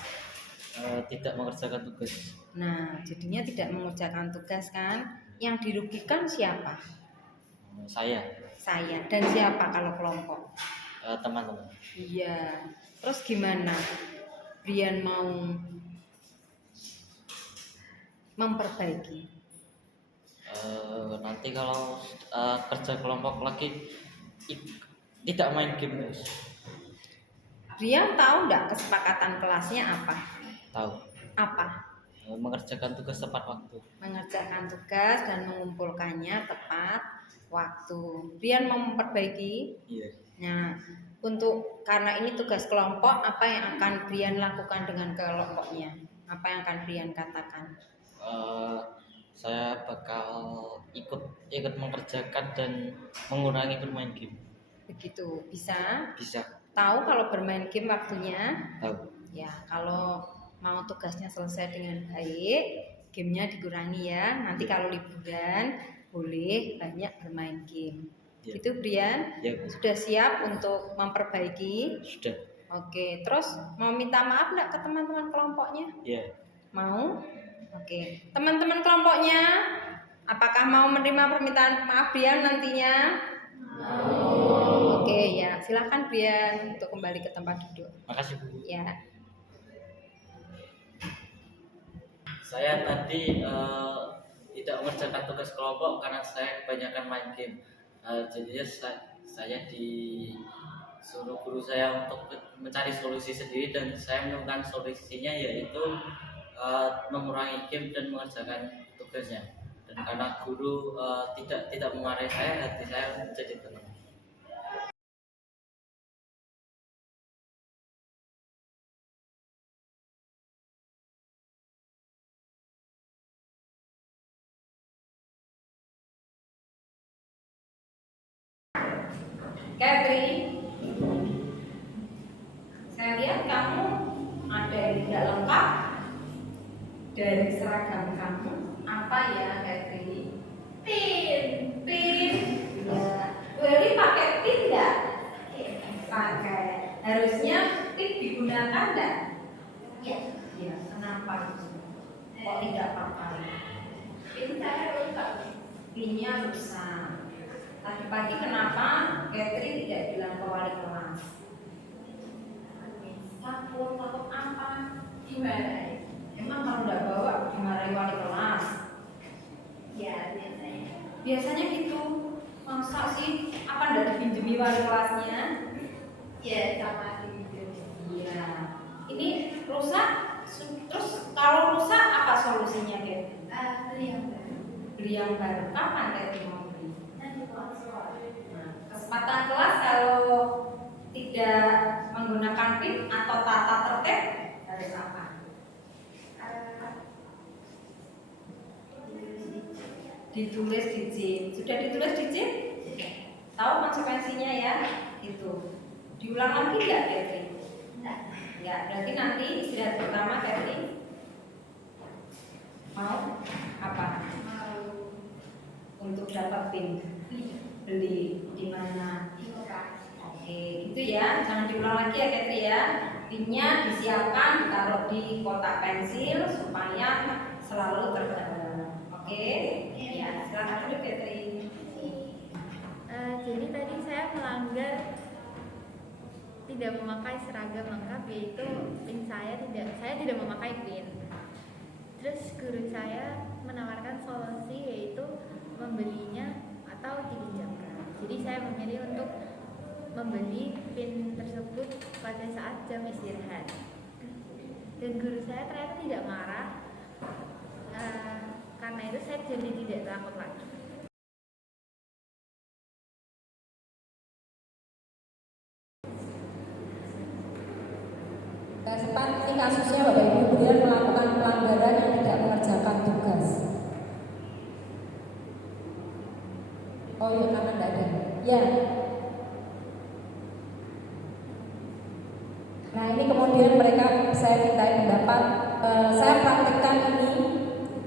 Tidak mengerjakan tugas. Nah, jadinya tidak mengerjakan tugas kan? Yang dirugikan siapa? Saya. Saya. Dan siapa kalau kelompok? Teman-teman. Iya. Terus gimana? Brian mau memperbaiki? Nanti kalau kerja kelompok lagi tidak main game terus. Brian tahu nggak kesepakatan kelasnya apa? Tahu. Apa? Mengerjakan tugas tepat waktu. Mengerjakan tugas dan mengumpulkannya tepat waktu. Brian mau memperbaiki? Iya. Nah, karena ini tugas kelompok, apa yang akan Brian lakukan dengan kelompoknya? Apa yang akan Brian katakan? Saya bakal ikut mengerjakan dan mengurangi bermain game. Begitu, bisa? Bisa. Tahu kalau bermain game waktunya? Tahu. Ya, kalau mau tugasnya selesai dengan baik, gamenya dikurangi ya. Nanti kalau liburan boleh banyak bermain game. Ya. Gitu Brian? Ya. Sudah siap untuk memperbaiki? Sudah. Oke, terus mau minta maaf enggak ke teman-teman kelompoknya? Iya. Mau? Oke, teman-teman kelompoknya, apakah mau menerima permintaan maaf Brian nantinya? Mau. Oke ya, silakan Brian untuk kembali ke tempat duduk. Makasih Bu. Ya. Saya tadi tidak mengerjakan tugas kelompok karena saya kebanyakan main game. Jadinya saya suruh guru saya untuk mencari solusi sendiri, dan saya menemukan solusinya yaitu mengurangi game dan mengerjakan tugasnya. Dan karena guru tidak memarahi saya, hati saya menjadi tenang. Catherine, saya lihat kamu ada yang tidak lengkap dari seragam kamu. Apa ya, Catherine? Pin. Ya, Welly pakai pin nggak? Pakai. Harusnya pin digunakan nggak? Ya. Ya, kenapa itu? Kok tidak pakai? Pin saya rusak. Pinnya rusak. Tadi pagi kenapa Catherine tidak bilang ke wali kelas? Takut apa? Gimana? Emang kalau tidak bawa dimarahi wali kelas? Ya, biasanya gitu. Masa sih? Apa tidak dipinjemi wali kelasnya? Ya, sama dipinjemi. Iya. Ini rusak. Terus kalau rusak apa solusinya, Kat? Beli yang baru. Beli yang baru. Kapan Catherine mau beli? Kesempatan kelas kalau tidak menggunakan pin atau tata tertib harus apa? Ditulis di JIT. Sudah ditulis di JIT? Tahu konsekuensinya ya? Itu. Diulang lagi nggak, Catherine? Enggak. Berarti nanti istirahat pertama Catherine mau apa? Mau untuk dapat pin. Beli di mana? Oke, gitu ya. Jangan diulang lagi ya, Catherine ya. Pinnya disiapkan, ditaruh di kotak pensil supaya selalu terdapat. Oke? Ya, silakan dulu Catherine. Jadi tadi saya melanggar tidak memakai seragam lengkap, yaitu pin saya tidak memakai pin. Terus guru saya menawarkan solusi yaitu membelinya atau dipinjamkan. Jadi saya memilih untuk membeli pin tersebut pada saat jam istirahat. Dan guru saya ternyata tidak marah. Karena itu saya jadi tidak takut lagi. Sempat ini kasusnya Bapak Ibu kemudian melakukan pelanggaran yang tidak mengerjakan tugas. Oh iya, karena tidak ada. Ya. Nah ini kemudian mereka saya mintai pendapat. Saya praktekkan ini.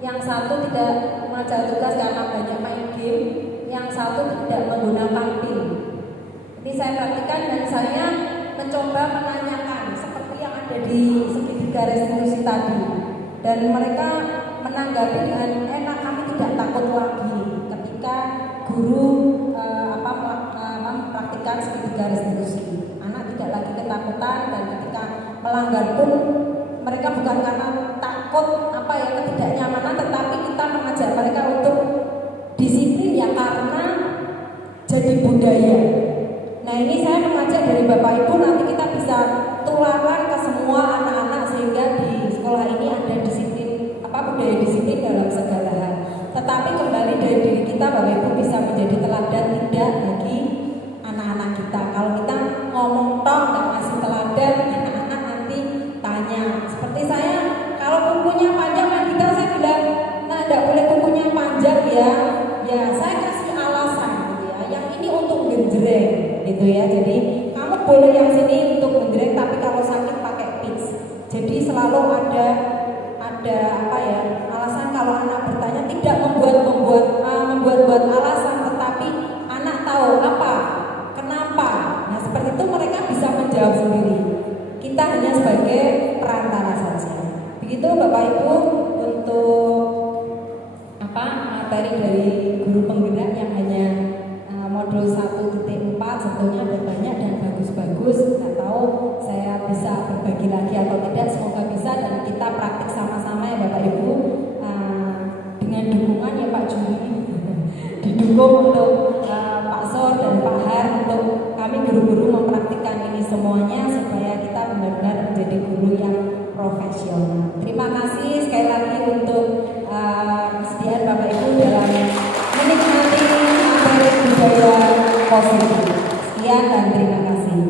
Yang satu tidak mengerjakan tugas karena banyak main game. Yang satu tidak menggunakan pin. Ini saya praktekkan dan saya mencoba menanyakan seperti yang ada di segitiga restitusi tadi. Dan mereka menanggapi dengan enak, kami tidak takut lagi ketika guru mempraktikkan segitiga restitusi. Anak tidak lagi ketakutan dan ketika melanggar pun mereka bukan karena takut ketidaknyamanan, tetapi kita mengajak mereka untuk disiplin ya karena jadi budaya. Nah ini saya mengajak dari Bapak Ibu, nanti kita bisa tularkan ke semua anak-anak sehingga di sekolah ini ada disiplin budaya disiplin dalam segala hal. Tetapi kembali dari diri kita Bapak Ibu bisa menjadi teladan tidak bagi anak-anak kita. Kalau kita ngomong tok nggak ngasih teladan, anak-anak nanti tanya. Seperti saya, kalau kukunya panjang kita saya bilang, nah tidak boleh kukunya panjang ya. Ya saya kasih alasan gitu ya. Yang ini untuk genjreng gitu ya. Jadi kamu boleh yang sini untuk genjreng, tapi kalau sakit pakai pits. Jadi selalu ada alasan. Kalau anak bertanya tidak membuat alasan, tetapi anak tahu kenapa. Nah seperti itu mereka bisa menjawab sendiri. Kita hanya sebagai perantara saja. Begitu Bapak Ibu untuk materi dari guru penggerak yang hanya modul 1.4 sebetulnya ada banyak dan bagus-bagus. Nggak tahu saya bisa berbagi lagi atau tidak, semoga bisa dan kita praktik sama-sama ya Bapak Ibu, dengan dukungan ya Pak Juri didukung untuk Pak Sor dan Pak Har untuk kami guru-guru mempraktikkan guru yang profesional. Terima kasih sekali lagi untuk kesediaan Bapak Ibu dalam menikmati materi budaya positif. Sekian dan terima kasih.